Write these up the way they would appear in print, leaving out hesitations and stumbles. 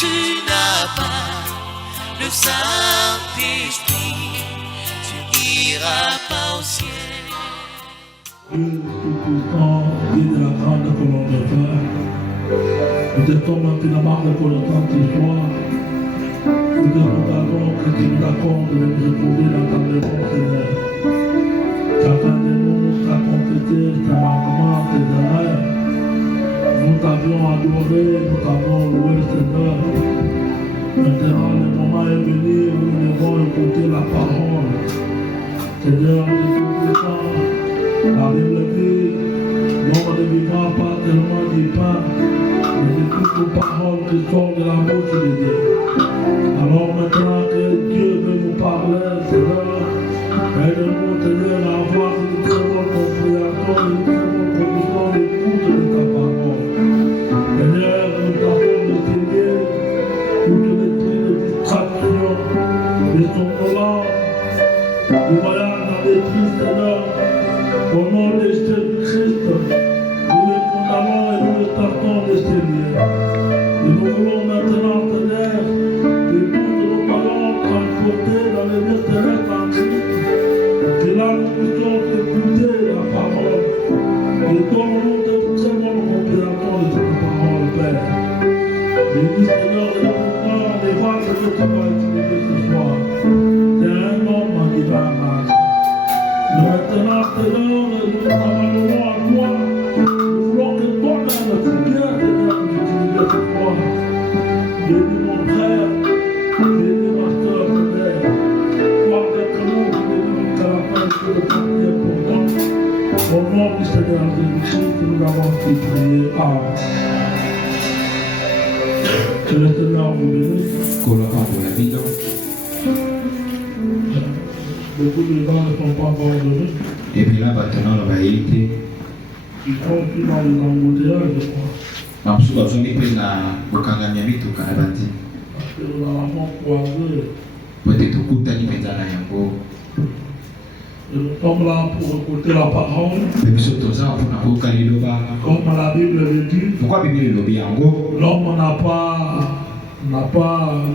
tu n'as pas le Saint-Esprit, tu n'iras pas au ciel. Dieu tout-puissant, Dieu de la grande colonne de fer, nous te tombons qui n'a marre de colonne ce soir. Nous te demandons que tu nous accordes de nous retrouver dans ta maison, Seigneur. Chacun de nous a confessé ses manquements, ses erreurs. Nous t'avions adoré, nous t'avons loué, Seigneur. Maintenant, le moment est venu où nous devons écouter la parole. Seigneur, Dieu tout-puissant, la Bible dit, l'homme ne vivra pas tellement du pain, mais de toutes les paroles qui sortent de la bouche de Dieu. Alors maintenant que Dieu veut nous parler, Seigneur, aide-nous, Seigneur, à avoir une très bonne compréhension, une très bonne condition d'écoute de ta parole. Seigneur, nous avons de Seigneur toutes les prises de distraction, de somnolence, du voyage dans l'esprit, Seigneur. Au nom de Jésus-Christ, nous les condamnons et nous les tentons de Seigneur. Et nous voulons maintenant, Seigneur, que tous nos parents transportés dans les lieux terrestres en Christ, que là nous puissions écouter la parole. Et donne-nous de très bonnes compréhensions de cette parole, Père. Bénis, Seigneur, et nous pourrons les voir que tu vas utiliser ce soir. C'est un homme qui va marcher. Maintenant, Seigneur, nous abandonnons à toi. Nous voulons que toi-même, Seigneur, Seigneur, nous utilises ce soir. Bénis mon frère, bénis ma soeur, Seigneur. Sois avec nous, bénis jusqu'à la fin de ce temps important. Au nom du Seigneur Jésus-Christ, nous avons prié. Amen. Que le Seigneur vous bénisse. Beaucoup de gens ne sont pas pardonnés. Et puis là, maintenant, on va y aller. Ils sont aussi dans les embouteillages, je crois. Parce que nous avons croisé. peut-être que nous Et nous sommes là pour écouter la parole. Comme la Bible le dit, l'homme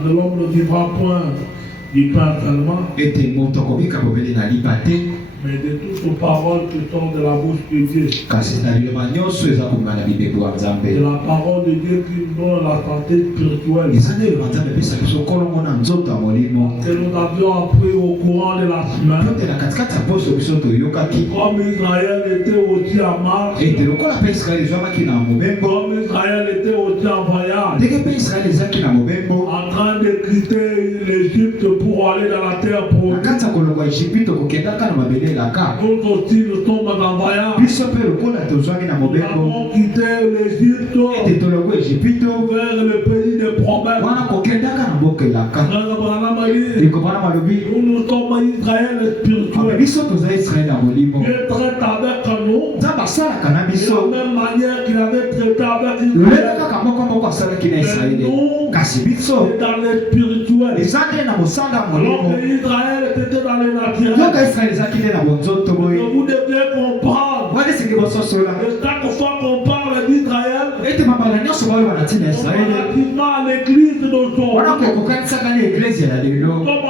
l'homme ne vivra point du pain seulement, mais de toutes les paroles qui sont de la bouche de Dieu. De la parole de Dieu qui nous donne la santé spirituelle. Que nous avions appris au courant de la semaine. Comme Israël était aussi en marche. Comme Israël était aussi en voyage. En train de quitter l'Égypte pour aller dans la terre promise. Nous aussi nous sommes en voyage. Nous avons quitté l'Égypte vers le pays de promesses. Nous sommes Israël spirituel. Dieu traite avec nous de la même manière qu'il avait traité avec Israël. Nous, c'est dans le spirituel. Alors que Israël était dans le naturel. Vous devez comprendre. Et chaque fois qu'on parle d'Israël, relativement à l'église d'aujourd'hui, nous sommes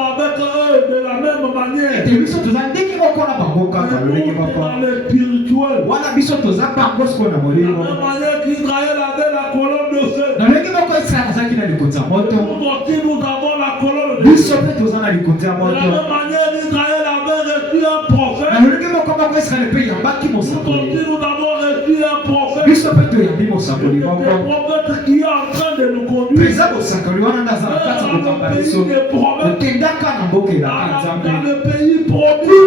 avec eux de la même manière. Nous sommes dans le spirituel. De la même manière qu'Israël avait la colonne de feu. Nous aussi nous avons la colonne de feu. De la même manière Israël avait reçu un prophète. Nous aussi nous avons reçu un prophète. Le prophète qui est en train de nous conduire dans le pays promis.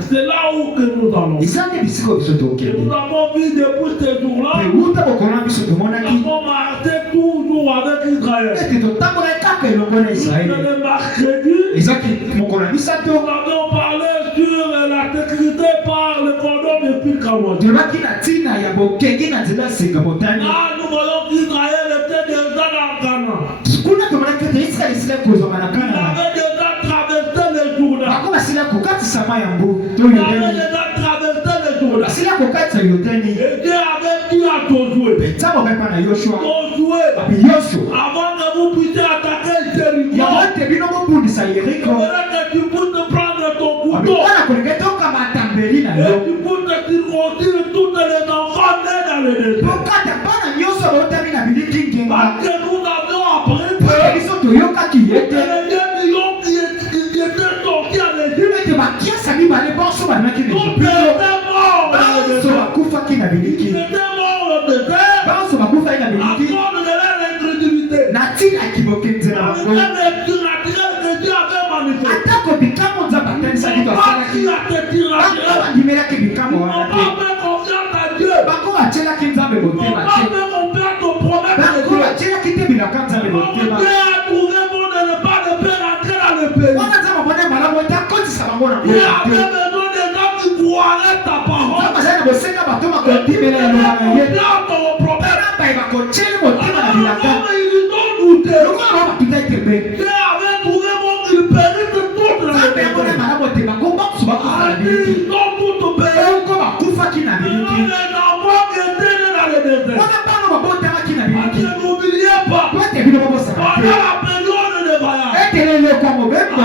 C'est là où que nous allons. Et nous avons vu depuis ce jour-là, nous avons marché toujours avec Israël. Le mercredi, nous avons parlé sur la sécurité par le cordon de Picawad. Nous voyons qu'Israël était déjà dans Ghana. Il avait déjà traversé le Jourdain. Il avait déjà traversé le Jourdain. Et Dieu avait dit à Josué. Petamo pepa na Yoshua. Josué. Papi Yoshua. Avant que vous puissiez attaquer Jéricho. Yamote bino mobundisa Yeriko. Tu peux te prendre ton couteau. Abikwana kolingetoka matambeli na Et yo. tu peux te circoncire toutes les enfants nés dans le désert. Pokata bana nyoso botami na biliki ngenga. Parce que nous avions appris Porque biso toyoka que kiyete. les 2 millions qui étaient sortis en Égypte, Ete bakiasa mibale bonso banaki na ils Egypte. étaient morts dans le Banso désert. bakufaki na Ils biliki. étaient morts au désert Banso bakufaki na à biliki. cause de leur incrédulité. Na tina kibokenze na Avec bango. la lecture naturelle que Dieu avait manifestée. Atako bikamo nzamba kanisa Ils kitu n'ont pas asalaki. su à te tirer Bango naturel. bandimelaki bikamo Ils wana n'ont te. pas fait confiance à Dieu. Bango batielaki nzambe Ils n'ont motema pas te. fait confiance aux promesses de Bango Dieu. batielaki te bilaka nzambe Donc motema. Dieu a trouvé bon de ne pas le faire entrer dans le pays. Wana nzambe abone malamu ete akotisa bango na Il ngoya te. avait besoin des gens qui croiraient ta parole. Nzambe azali na bosenga bato bakodimela elonga na ye. Confiance aux promesses. Mpona baye bakotieli motema na bilaka. Alors, ils ont douté. Lokola bao batuta ekebe. Dieu avait trouvé bon qu'ils périssent toutes dans le Nzambe abone pays. malamu ete bango bakusu bakufa na biliki. Ils ont toutes périssé. Oko bakufaki na biliki. Les enfants qui étaient nés dans le désert. Wana bano babotamaki na Parce biliki. que n'oubliez pas, Po ete bino babosaka pendant te. la période de voyage, Ete lelo kwa mobembo.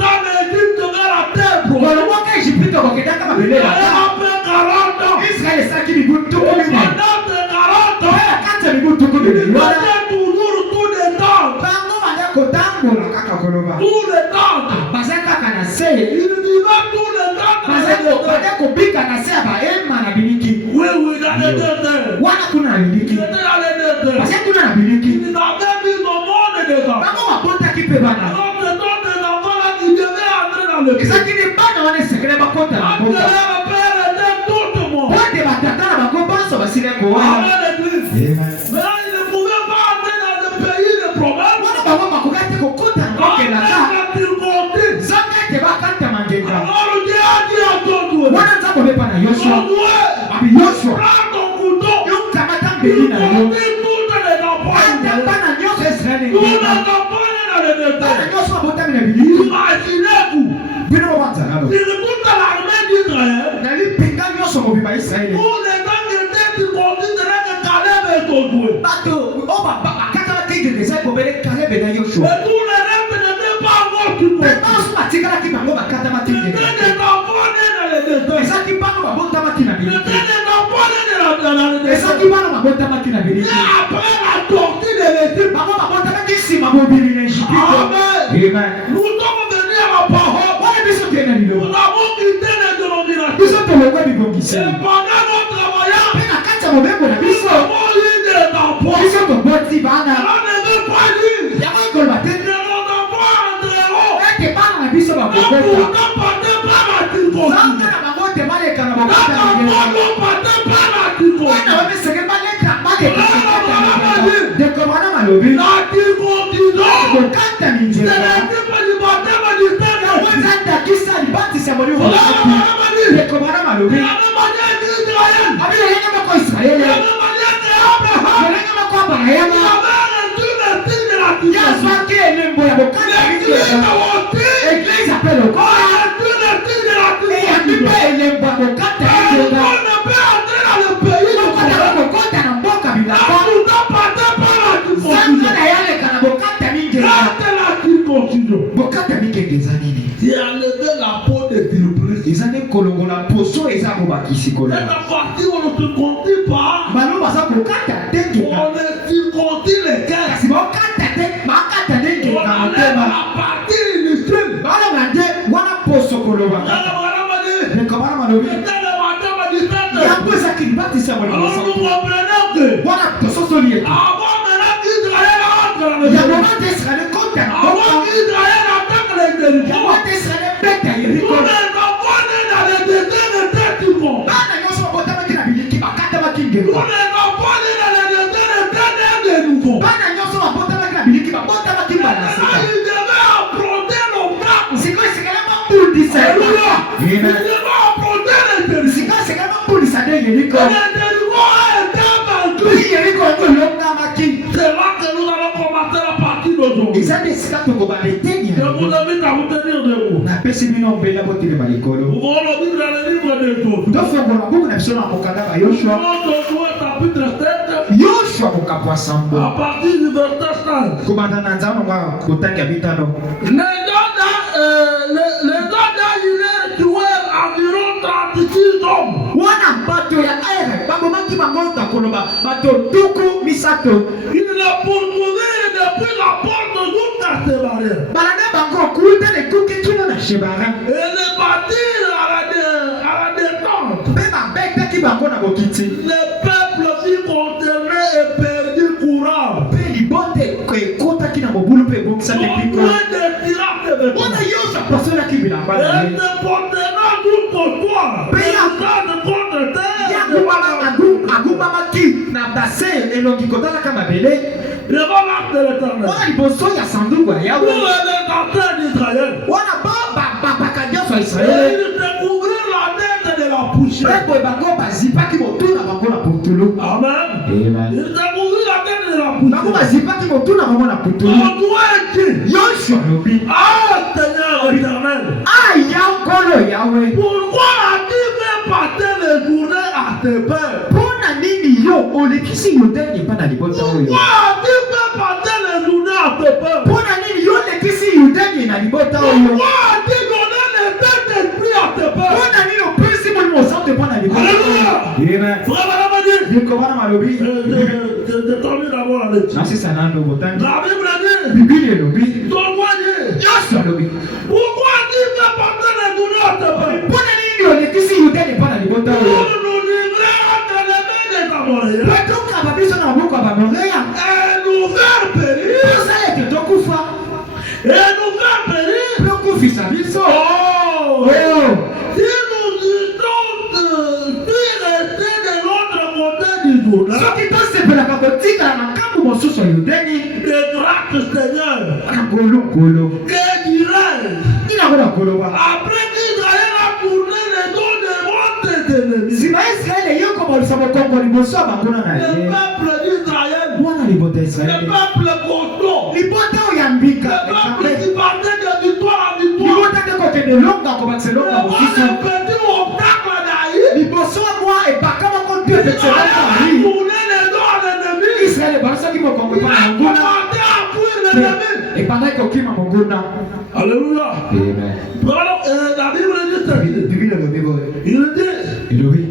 dans l'Égypte vers la terre promise, Kolongwaka Ejipito kokendaka mabele il na avait ta. fait 40 ans. Israel esalaki mibu tuku mine. Pendant ces 40 ans, Oya kati ya mibu tuku mine. il Wana faisait toujours tout le temps. bango baya kotambola kaka koloba. Tout le temps. Baza kaka na se. Il vivait tout le temps dans le désert. Baza kobika na se ya bahema na biliki. Oui, dans le désert. Wana kuna na Il biliki. était dans le désert. Baza kuna na biliki. Il avait mis au monde des enfants. Bango babotaki pe bana. Alors, ce sont des enfants là qui devaient entrer dans le pays. Ezaki ni bana wana esekele bakota na Parce que mboka. leur père était tout le monde. Po ete batata na bango banso basili kowana. Avec l'église. Mais là, ils ne pouvaient pas entrer dans le pays de problème. Wana bango bakoka te kokota na Parce mboka na ta. que la circonstance. Zanga ete bakata mangenga. Alors Dieu a dit à Josué, Wana nzambe bepa na Yoshua. Josué, Abi Yoshua. prends ton couteau. Yo kamata mbeli na yo. Conduis toutes les enfants. Ata bana nyonso Israeli Tous les ngenga. enfants dans le Bana désert. nyonso babotami na biliki. Imaginez-vous, Bino babanzala lo. si toute l'armée d'Israël, Na lipinga nyonso mobimba Israeli. tous les gens qui étaient circoncis seraient que Caleb et Josué. Bato o bakaka batingaka eza kobele Kalebe na Yoshua. Et tous les restes n'étaient pas encore Mpe circoncis. banso batikalaki bango bakata C'était batingaka. des enfants nés dans le désert. Ezaki bango babotamaki na biliki. C'était des enfants nés dans le désert. Ezaki bana babotamaki na Et biliki. après la sortie de l'Égypte, Bango babotamaki nsima mobili na Ejipito. Amen. Amen. Nous sommes venus à la parole. Wana biso te na Nous lilo. avons quitté les dénominations. Biso tolongwa Et bibongiseli. pendant notre voyage, Mpe na kati ya mobembo na nous biso. avons eu des enfants. Biso toboti bana. On ne veut pas dire Yango ekoloba te. que nos enfants entreront. Ete bana na biso Quand bakokota. pourtant passé par la circonstance. Zanga na bango te baleka na Quand bokota na nos ngela. enfants passé par la Wana circonstance. bameseke baleka baleka na bokota na ngela. Dekomana malobi. La circoncision, Bokata c'est minzela. l'équipe du baptême du Saint-Esprit. Wanza ndakisa libatisa molimo Voilà, wakati. voilà, voilà. Dekomana malobi. De la même manière qu'Israël, Abile yenga mako de Israeli. la même manière qu'Abraham, Yenga mako il Abraham. avait reçu le signe de la circoncision. Yazwaki elembo ya bokata L'Église minzela. aussi Église appelle a okora. reçu le signe de la Eyambi circoncision. mpe elembo ya bokata Et minzela. on ne peut entrer dans le pays de Bokata Corée. bakokota na mboka La bilaka. pourtant passé par la Zanga circoncision. na yaleka na bokata minzela. Quand la circoncision, Bokata mikenge eza nini? c'est enlever la peau des surprises. Eza nde kolongola poso eza kobakisi C'est kolela. la partie où on ne se circoncis pas. Baloba aza kokata te ngenga. On ne circoncis les cœurs. Kasi bakata te bakata te On ngenga enlève motema. la partie inutile. Baloba nde wana poso koloba Dans kaka. le Barama dit, Rekomana malobi. c'était le baptême du Saint-Esprit. Yango ezaki libatisa molimo Alors nous santu. comprenons que Wana tososoli ete. avant maintenant qu'Israël entre dans le Yango pays, wana te Israele kota na avant mboka. qu'Israël attaque les territoires, Yango wana te Israele beta tous Yeriko. les enfants nés dans le désert étaient circoncis. Bana nyonso babotamaki na biliki bakatamaki Tous ngenga. les enfants nés dans le désert étaient nés de nouveau. Bana nyonso babotamaki na biliki babotamaki mbala Là, sika. ils devaient affronter l'obstacle. Sikoyo esekala mabundisa Alléluia. Ils Amen. devaient affronter les territoires. Sikoyo esekala mabundisa nde Yeriko. Et les territoires étaient vaincus. Puis Yeriko yango elongamaki. C'est là que nous allons commencer la partie de aujourd'hui. Eza esika tokobaletenya. Je vous invite à vous tenir debout. Napesi bino mbela botelema likolo. Ouvrons la Bible dans le livre de Josué. Tofongola buku na biso na kokanga ba Yoshua. Josué chapitre 7. Yoshua kokapwa sambo. À partir du verset 5. Komanda na nzano mwa kotangi bitano. Les gars il est tué environ 36 hommes. Wana bato ya ere babomaki bango takoloba bato tuku misato. Il les poursuivit depuis la porte jusqu'à Sébarim. Balade bango kuta le kuki kino na Shebara. Et les bâtirent à la détente. Beba bebe ki bango na bokiti. Le peuple fut consterné et perdu courage. Pe libote kota ki na mobulu pe bokisa te Au piko. point de tirer ses vêtements. Wana Yoshua persona ki bilamba. Et se portera jusqu'au soir. Et il contre terre. Agubamaki na bassin elongi kotala kama bele. Devant l'arche de l'Éternel. Wana liboso ya sanduku ya Pour Yahweh. les entrées d'Israël. Wana baka nyonso ya Et Israele. il découvrit la tête de la poussière. Pepo bango bazipaki motuna bango na putulu. Amen. Amen. Il découvrit la tête de la Bango poussière. bazipaki motuna bango na putulu. On doit dire, Yoshua lobi. ah Seigneur éternel, Aya nkolo Yahweh. pourquoi as-tu fait passer les journées à tes pères? Pona nini yo olekisi Yudeni pa na libota oyo. Pourquoi as-tu fait passer les journées à tes pères? Pona nini yo olekisi Yudeni na libota oyo. Pourquoi as-tu donné les têtes d'esprit à tes pères? Pona nini opesi molimo santo pa na libota Alléluia. oyo. Amen. Frère Madame dit, Ndiko bana malobi. je termine d'abord la lecture. Nasi sanando botangi. La Bible dit, Biblia lobi. ton roi dit, Yoshua lobi. pourquoi as-tu fait passer les journées à tes pères? Pona nini olekisi Yudeni pa na libota Pour oyo. nous livrer entre les mains des Amoréens Patoka babiso na maboko ya bamoreya. et nous faire périr. Tosala ete tokufa. Et nous faire périr. Tokufisa biso. Oh! Oyo. Si nous étions restés de l'autre côté du Jourdain, Soki tosepelaka kotikala na nkambu mosusu ya Yudeni. de grâce Seigneur, Nkolo. que dirais-je? Tina kona koloba. Après qu'Israël a tourné le dos devant ses ennemis, Sima Israele yoko bolisa bokongo liboso ya bango na le ye. peuple d'Israël, Mwana libota le Israele. peuple costaud, Libota oyo ya le mbika. peuple qui partait de victoire en victoire, Libota te kokende longa kobakisa longa le mosusu. petit obstacle d'Aïe, Liboso ya mwa epaka moko te Israël efektielaka a ari. tourné le dos à l'ennemi. Israele balasaki mokongo Il epa a na monguna. commencé à fuir l'ennemi. Epandaki kokima monguna. Alléluia. Amen. Alors, la Bible dit ceci. Biblia elobi boye. Il dit, Elobi.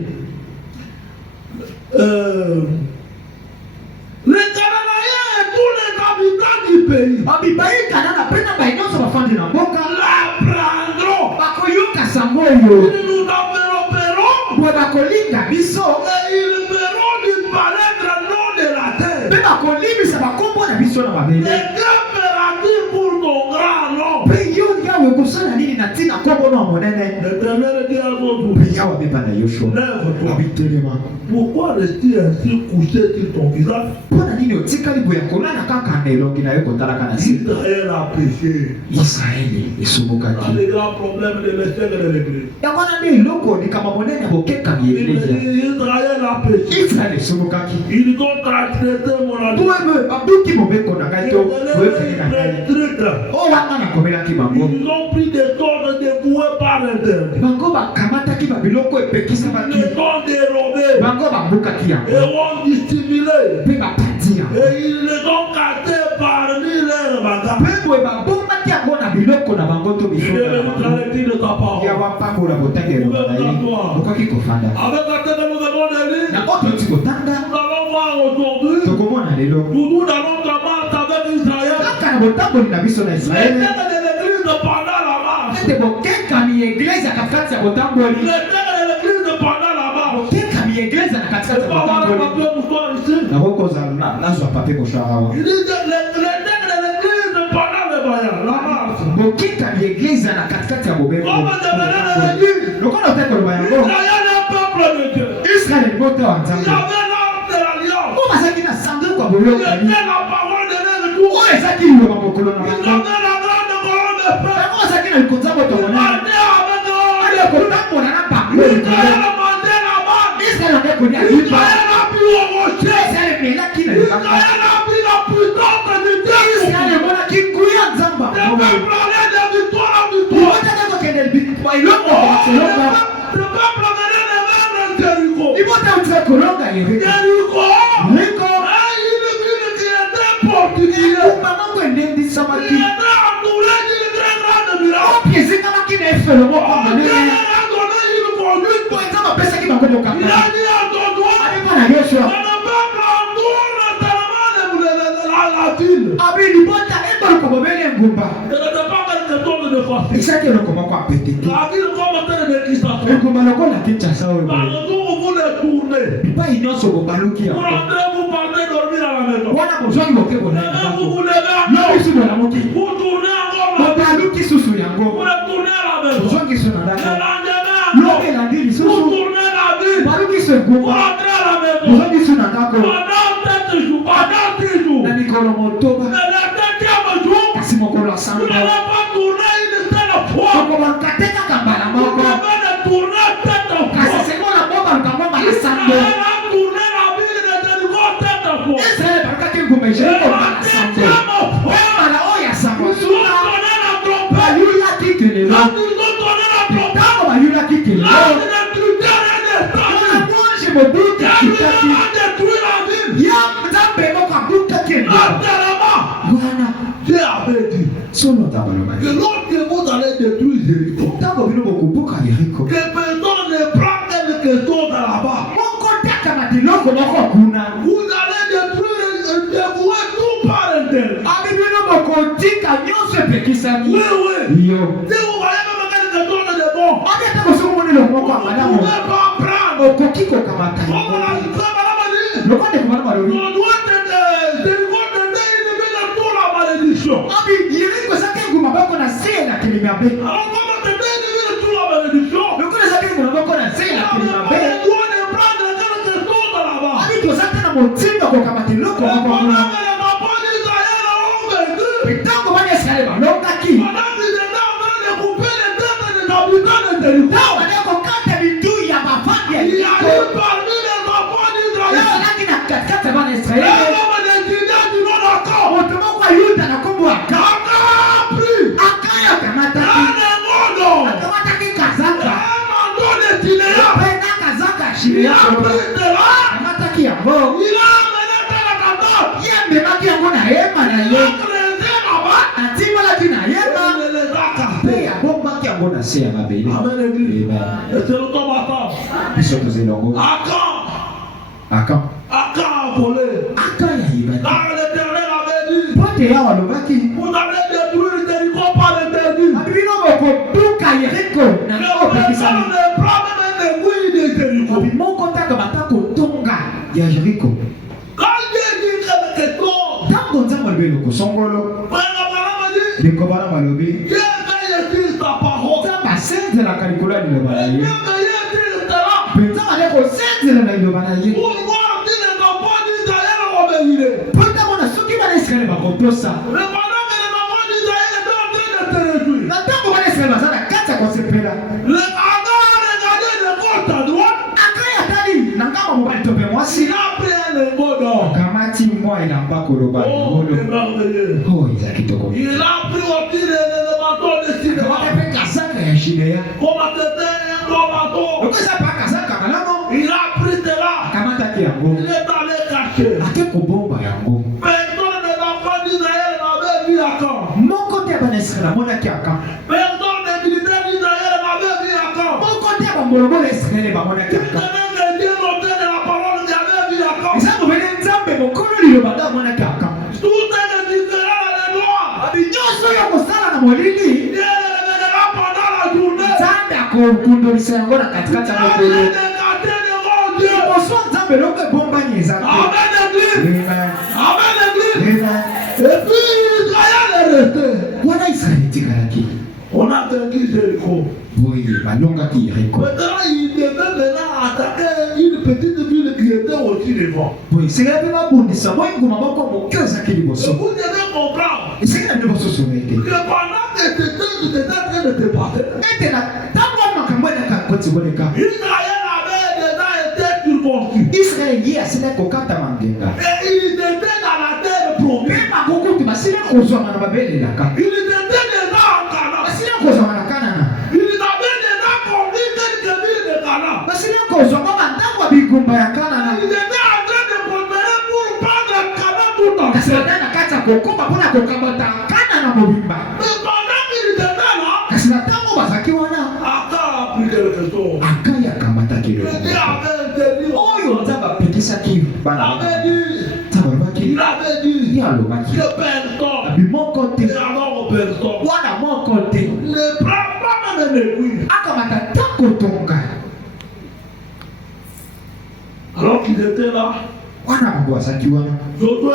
les Cananéens et tous les habitants du pays Babibayikana na pena bayi nyonso bafandi na mboka. l'apprendront. Bakoyoka sango oyo. Ils nous envelopperont Boye bakolinga biso. et ils feront disparaître le nom de la terre. Mpe bakolimisa bakombo na biso na Et mabele. que feras-tu pour ton grand nom? Mpe yo Yawe kosala nini na ntina kombo no ya monene. L'Éternel dit à Josué, Mpe Yawe abeba na Yoshua. lève-toi. Abitelema. Pourquoi rester ainsi couché sur ton visage? Mpona nini otikali boye kolala kaka na elongi na yo kotalaka na se. Israël a péché. Israele Dans esomokaki. les grands problèmes de l'échec de l'église. Yango wana nde eloko likama monene ya bokekami Il eklezia. dit, Israël a péché. Israele esomokaki. Ils ont transgressé mon alliance. Boye babuki mobeko na ngai to boyekani na ngai. O wana nakomelaki bango. Ils ont pris des choses dévouées par l'interdit. Bango bakamataki babiloko epekisamaki. Ils ont dérobé Bango bambukaki et yango. ont dissimulé. Mpe bapati yango. Et ils les ont cachés parmi leurs bagages. Mpe boye babombaki yango na biloko na bango to Il biso est na le bango. clarté de ta parole. Ya wapambola botangi elonga na ye. Okoki kofanda. Avec la tête que nous avons de lire, Na oyo toti kotanga. nous allons voir aujourd'hui. Tokomona lelo. Nous allons commencer avec Israël. Kaka na botamboli na biso na Les Israele. têtes de l'église pendant la marche. Ete bokekami eglise ya katikati ya botamboli. Les têtes de l'église pendant la marche. Bokekami eglise na katikati ya Pas voir le botamboli. papier mouchoir ici. Nakokozala nazwa pape moshara awa. Il dit que les têtes de l'église pendant le voyage, la marche. Bokekami eglise na katikati ya bobeko. Comme devenait l'église. Lokola oteka koloba yango. Israël est un peuple de Dieu. Israele moto wa Il y nzambe. avait l'arche de l'alliance. Po bazalaki na sanduku ya Il boyoka. était la parole de Dieu. Oyo ezalaki liloba mokolo na Il bango. avait la grande colonne de feu. Yango bazalaki na likonza moto Il monene. partait avec Ali eux. kotambola na bango. Israël a mandé la manne. Israele akekoni alimba. Israël a pu au rocher. Israele emelaki na libanga. Israël a pris la puissance du Dieu. Israele emonaki entre kolonga Yeriko. Yeriko. Yeriko. Une ville qui était portugaise. Maman ndendi samaki. Qui était entourée d'une très grande muraille. Pièce kama qui n'est fait le mot comme Dieu a donné une conduite. Pour exemple, pesa qui m'a connu au Il Cameroun. a dit à ton doigt. Avec mon avion sur. On ne peut pas entourner tellement la ville. Abi libota eba ko bele ngumba. Ce n'était pas quelque chose de facile. Isaki le comment quoi pété. La ville comme tel de qui ça fait. Ngumba loko la kicha sawa. Partout où vous les tournez. Pas inyoso ko baluki. Vous rentrez, vous partez dormir à la maison. Wana besoin de moke bona. Vous vous levez Non, encore. ici dans la moki. Vous tournez encore. Ko baluki susu yango. Vous retournez à la maison. Besoin que son Le ndaka. lendemain, Lobe la ndili vous susu. tournez la ville. Baluki se Vous ngumba. rentrez à la maison. Besoin que son ndaka. Pendant 7 jours, pendant 3 jours. Na mikolo motoba. Mais le 7e jour, Kasi mokolo vous sango. n'avez pas tourné une seule fois. Ko bakateka kambala Vous moko. devez tourner 7 Kasi fois. sema na bomba ngamba la sango. Israël a tourné la ville de Jéricho 7 fois. Israel bakati ngumba Et Jericho la la sango. 7e fois, Mala oya sango. ils ont donné la trompette. Bayula kikelelo. Quand ils ont donné la trompette, Tango bayula kikelelo. l'âge de Twitter est descendu. Wana mwanji mobuta Et lui kitaki. a détruit la ville. Ya mzambe moka buta kendo. Entièrement. Wana Dieu avait dit solo tabaloma. que lorsque vous allez détruire Jéricho, Tango bino bokubuka Yeriko. que personne ne prend quelque chose là-bas. Moko taka matiloko moko kuna. Vous allez détruire et dévouer tout par interne. Abi bino bokotika nyonso pekisami. Oui, oui. Yo. Si vous voyez même quelque chose de bon, Abi tango somo ni lo moko vous ne amalamu. pouvez pas prendre. Okoki kokamata. On va la faire, madame a dit, Lokande kumana malori. on doit Jéricho donner une ville pour la malédiction. Abi Yeriko sake nguma bako na se na kilimabe. Alors comment te donner une ville pour la malédiction? Lokande sake nguma bako na se na On kilimabe. doit ne prendre quelque chose là-bas. Abi tosate na motindo kokamata loko Et moko pendant kuna. que les enfants d'Israël ont vaincu, Tango bana Israel balongaki. pendant qu'ils étaient en train de couper les têtes des habitants de Jéricho, Tango bana kokata bitu ya bafandi ya il y a Yeriko. eu parmi les enfants d'Israël Ezalaki na katikati ya bana un Israel. homme de Juda du nom d'Akon. Moto moko ayuda na kombo aka. Akon a pris Akaya kamataki. un modo, Akamataki kazaka. un manteau de Tinéa. Pe na kazaka Il shiria a koloba. pris de là, Kamataki yango. il a amené dans la cantone. Ye memaki yango na hema na Il ye. a creusé là-bas Atimolaki na et hema. il les a Pe cassés. abombaki yango na se ya mabele. Amen, l'église. Amen. Et c'est le combattant. Biso tozelongo. Akon Aka. a volé. Aka ya yibaki. Car l'Éternel avait dit, Pote ya walobaki. vous allez détruire Jéricho par l'interdit. Abibino bokobuka Yeriko na Le opekisami. peuple ne prend même des couilles de Jéricho. Obi moko taka batako tonga ya Yeriko. Quand Dieu dit quelque chose, Tango nzambo lobelo kosongolo. Frère Abraham a dit, Liko bana malobi. Dieu veille sur ta parole. Nzambo asenzela kalikolo ya liloba na Et Dieu ye. veille sur ta langue. Mpe nzambo ale kosenzela na liloba na ye. Pour voir si les enfants d'Israël obéiraient. Po ntango na soki bana Israele bakotosa. Mais pendant que les enfants d'Israël étaient en train de se réjouir, Na ntango bana Israele baza na kati ya kosepela. le Adam a regardé de gauche à droite. Akai atali na ngambo mobali to mpe mwasi. Il a pris un lingot d'or. Kamati mwa elamba koloba Oh, ngolo. c'est merveilleux. Oh, eza kitoko. Il a pris aussi le bateau de cinéma. Kamata mpe kazaka ya Shidea. Comment c'était un gros bateau. Loko eza pa kazaka malamu. Il a pris cela. Kamataki yango. Il est allé cacher. Ake kobomba yango. Personne des enfants d'Israël n'avait vu Akon. Moko te ya bana Israele amonaki aka. Personne des militaires d'Israël n'avait vu Akon. Moko te ya bambolomolo ya Israele bamonaki Il aka. tenait que Dieu l'auteur de la parole qui avait vu Akon. Eza mobele nzambe mokolo liloba nde amonaki aka. Tout est de différent des noirs. Abi nyonso oyo kosala na molili. Dieu le révélera pendant la journée. Nzambe akokundolisa yango na katikati ya Avec mokolo. des quartiers de mon Dieu. Liboso nzambe eloko ebombani eza te. Amen l'église. Amen. Amen l'église. Amen. Et puis Israël est resté. Wana Israele etikalaki. On a vaincu Jéricho. Boye balongaki Yeriko. Maintenant, il devait maintenant attaquer une petite ville qui était aussi devant. Boye esengeli mpe babundisa boye nguma moko moke ozaki Et liboso. vous devez comprendre Esengeli na nde bososono ete. que pendant que tu étais en train de te battre, Ete na ntango makambo enaka kotikoleka. Israël avait déjà été circoncis. Israele ye asili kokata mangenga. Et il était dans la terre promise. Mpe bakukutu basili kozwama na babelelaka. Il était déjà en Canaan. Basili kozwama na Kanana. Il avait déjà conduit quelques villes de Canaan. Basili kozwama bantango bigumba ya Kana. Il était en train de préparer pour prendre Canaan tout en Kasi fait. na kati ya kokoma mpona kokamata Kana na mobimba. Mais pendant qu'il était là, Kasi na ntango bazalaki wana Aka a pris quelque chose. Akai akamataki Le eloko Dieu moko. avait interdit. Oyo nzambe apekisaki Il bana avait dit, nzambe alobaki il avait dit, ye alobaki que personne, abi moko te et alors personne, wana moko te ne prend pas même un aiguille. akamata ntango tonga Alors qu'il était là, wana bango bazalaki wana Josué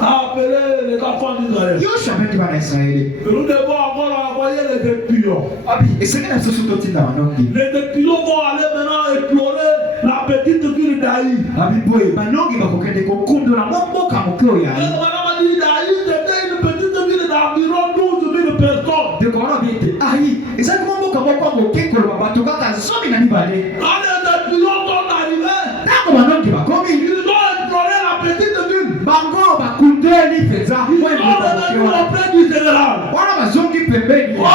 a appelé les enfants d'Israël. yosua abeti bana Israele Et nous devons encore envoyer les étudiants. abi esengeli na biso totinda banongi Les étudiants vont aller maintenant explorer la petite ville d'Aï. abi boye banongi bakokende kokundola mboka moke oyo Et ayi madame a dit d'Aï, c'était une petite ville d'environ 12 000 personnes. ndeko wana abi ete ayi ezalaki mboka moko ya moke koloba bato kaka 12 mibale Quand les étudiants sont arrivés, ntango banongi bakomi ils ont exploré la petite ville. bango bakundeli mpenza Ils moye sont mboka moke revenus wana auprès du général. wana bazongi pembeni ya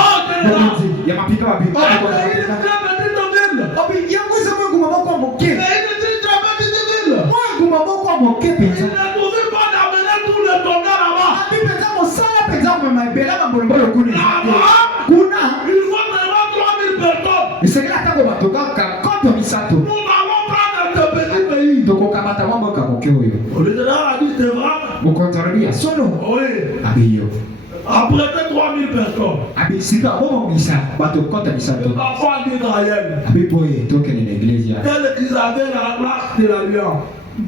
bokonzi ya mapika babi C'est une très petite ville. obi yango eza mwenguma moko ya moke C'est une très petite ville. mwenguma moko ya moke Il mpenza ne suffit pas d'amener tous les soldats là-bas. abi mpenza mosala mpenza komema ebele bambolombo kuna Là-bas, kuna il faut vraiment 3000 personnes. esengeli ntango bato kaka koto misato Nous allons prendre ce petit pays. tokokamata mwa mboka moke oyo Le général a dit c'est vrai. mokonzi alobi ya solo Oui. abi yo Après ces 3000 personnes, abi sika bomomisa bato kota les misato enfants d'Israël, abi boye tokende na eglise tels qu'ils avaient la marque de l'alliance,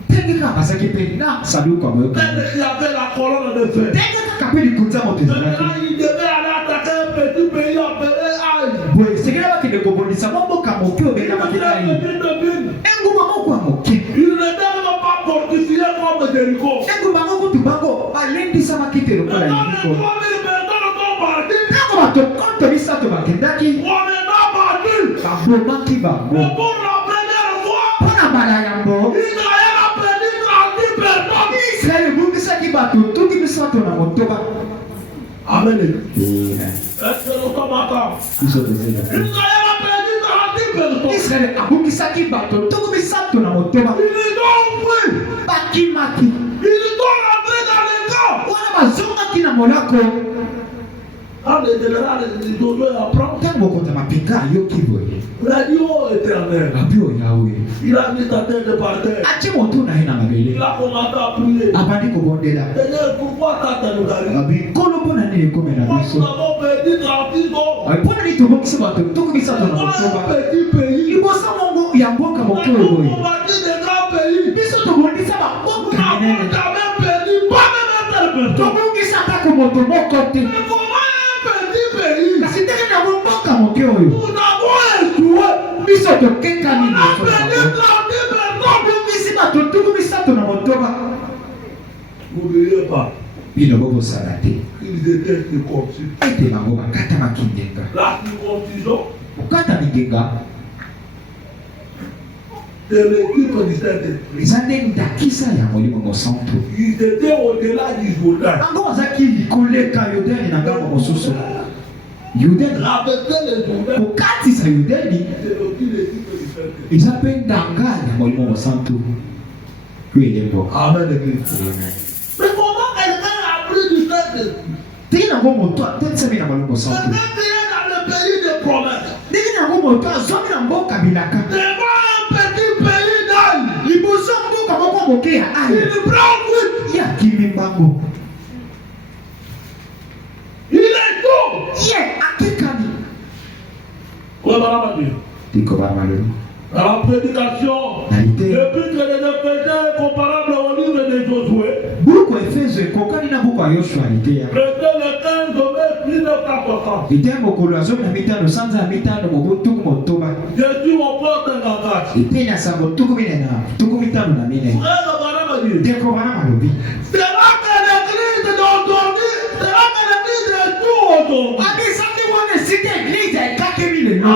ndenge kaka bazalaki mpe na saduku amoyoka tels qu'ils avaient la colonne de feu. ndenge kaka mpe likunza moto ezalaki Maintenant, ils devaient aller attaquer un petit pays appelé Aïe. boye esengeli bakende kobondisa mwa mboka moke Une obengaki très nai petite ville. enguma moko ya moke Ils n'étaient même pas fortifiés comme Jéricho. enguma ngo kutu bango balendisamaki te lokola Maintenant, les yeriko 3000 personnes sont parties. ntango bato koto misato bakendaki On est pas partis. babomaki bango Mais pour la première fois, mpona mbala yango Israël a perdu 30 personnes. israele ebungisaki bato tuki misato na motoba Amen. Est-ce que nous sommes encore? biso tozela Israël a perdu 30 personnes. israele abungisaki bato tuku misato na motoba Ils ont pris. bakimaki Ils sont rentrés dans les camps. wana bazongaki na molako Quand le général Josué apprend, ntango mokonzi ya mapinga ayoki boye il a dit oh éternel. abi o yawe Il a mis sa tête par terre. atie moto na ye na mabele Il a commencé à prier. abandi kobondela Seigneur, pourquoi ça nous arrive? abi nkolo mpo na nini ekomela Moi, biso nous avons perdu 30 ans. mpo na nini tobongisi bato tuku misato na Voilà motoba un petit pays. liboso mongo ya mboka Nous moke oyo boye avons bâti des grands pays. biso tobondisa Nous bamboka n'avons minene jamais perdu pas même un seul personne. tobongisa atako moto moko te Mais comment un petit pays? kasi ndenge nango mboka moke oyo Nous avons échoué. biso tokekani On a perdu 30 personnes. tobongisi bato tuku misato na motoba N'oubliez pas, bino bobosala te ils étaient circoncis. ete bango bakatamaki ngenga La circoncision, kokata mingenga c'est l'équipe du Saint-Esprit. eza nde ndakisa ya molimo mosantu Ils étaient au-delà du Jourdain. bango bazalaki koleka yudeni na ngambo mosusu yudeni Traverser le Jourdain, kokatisa yudeni c'est aussi l'équipe du Saint-Esprit. eza mpe ndanga ya molimo mosantu oyo elembo Amen, Église. Mais comment quelqu'un a pris du Saint-Esprit? ndenge nango moto atetisami na molimo mosantu Quelqu'un qui est dans le pays des promesses. ndenge nango moto azwami na mboka bilaka Devant un petit pays d'Aïe. liboso ya mboka moko moke ya aya Il prend fuite. ye akimi mbango Il est tout. ye akekani Ouais, madame a dit. tikoba malolo Dans la prédication, na lite l'épître des Éphésiens est comparable au livre de Josué. buku efeso ekokani na buku ya yosua liteya Prêtez le 15 mai 1960. liteya mokolo ya 15 sanza ya mitano mobu tuku motoba Jésus au porte de la grâce. eteni ya sango tuku mitano na mine Frère, madame a dit. ndeko bana malobi C'est là que l'église d'aujourd'hui, c'est là que l'église est tout aujourd'hui. abisaki wana esika eglize ekakemi lelo On a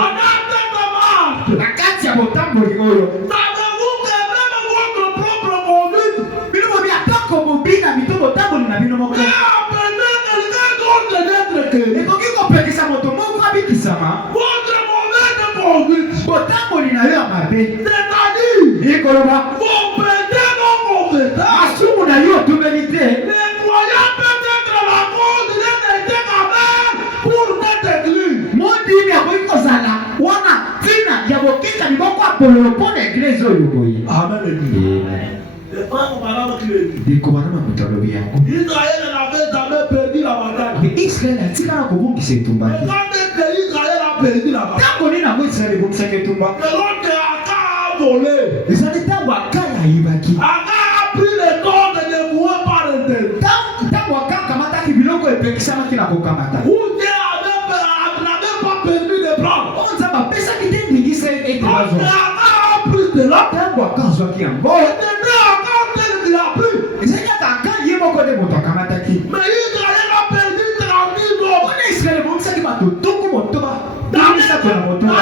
cette marche. na kati ya botamboli oyo Savez-vous que même votre propre conduite, bino bobi atako bobina mito botamboli na bino moko peut appeler quelqu'un d'autre d'être que ekoki kopekisa moto moko abikisama votre mauvaise conduite. botamboli na yo ya mabe C'est-à-dire, Ikoloba. Vos péchés non confessés. Asumu na yo tumelite. Les croyants peuvent être la cause d'un échec amer pour cette église. Mondimi akoiko zala wana tina ya bokita liboko apololo pona église oyo boye. Amen. Les frères ont parlé avec les Dikobanama mutalobi yango. Israël n'avait jamais perdu la bataille. Mais Israël atikala kobongisa etumba. Mais quand Israël a perdu la bataille, Tango nini yango Israël ebongisaki etumba? mais lorsque Aka a volé, Ezali ntango Akaya ayibaki. Aka a pris le temps de dévouer par l'intérieur. Ntango akamataki biloko epekisamaki na kokamata. Où Dieu n'avait pas permis de prendre. Oyo Nzambe apesaki te ndingisa ete Lorsque bazwa. Aka a pris de là, Ntango Aka azwaki yango. c'était Aka tel qu'il a pris. Ezali kaka Aka ye moko nde moto akamataki. Mais Israël a perdu 30 hommes. Wana Israël ebongisaki bato tuku motoba. Dans Tuku les misato ya motoba. 30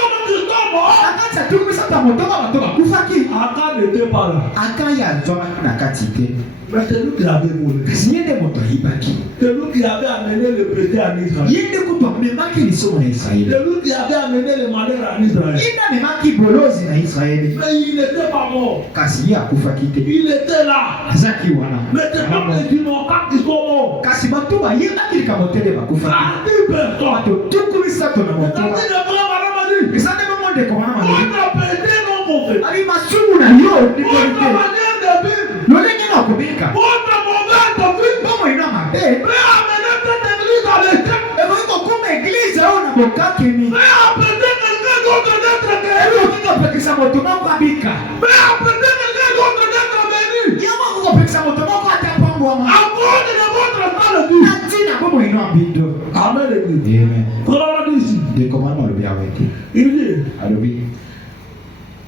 hommes qui sont morts, Na kati ya tuku misato ya motoba bato bakufaki. Aka n'était pas là. Aka ye azwamaki na kati te. Mais c'est nous qui l'avons volé. Kasi ye nde moto ayibaki. C'est nous qui avons amené le péché en Israël. Ye nde kutu amemaki lisomo na Israeli. C'est nous qui avons amené le malheur en Israël. Ye nde amemaki bolozi na Israeli. Mais il n'était pas mort. Kasi ye akufaki te. Il était là. Azaki wana. Mais c'est comme les innocents qui sont morts. Kasi bato bayebaki likambo te nde bakufaki. 30 personnes. Bato tuku misato na C'est-à-dire motoba. que le frère Madame a dit, Eza nde bongo ndeko wana on malobi. a péché non confessé. Ali masumu na yo Votre likolite. manière de vivre, Lolenge na kobika. votre mauvaise doctrine, Bongo ina mabe. peut amener cette église à l'échec. Eboyi kokuma eglize oyo na bokakemi. Peut appeler quelqu'un d'autre d'être guéri. Eloki kopekisa moto moko abika. Peut appeler quelqu'un d'autre d'être béni. Yo moko kopekisa moto moko ata pambwama. À cause de votre mal de vie. Na ntina bongo ino abindo. Amen l'église. Amen. Frère, on a dit ici. Ndeko wana malobi awa ete. Il dit, Alobi.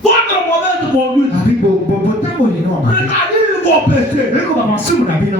votre mauvaise conduite, Abi botambo lino amabe. c'est-à-dire vos péchés Eko bamasumu na bino.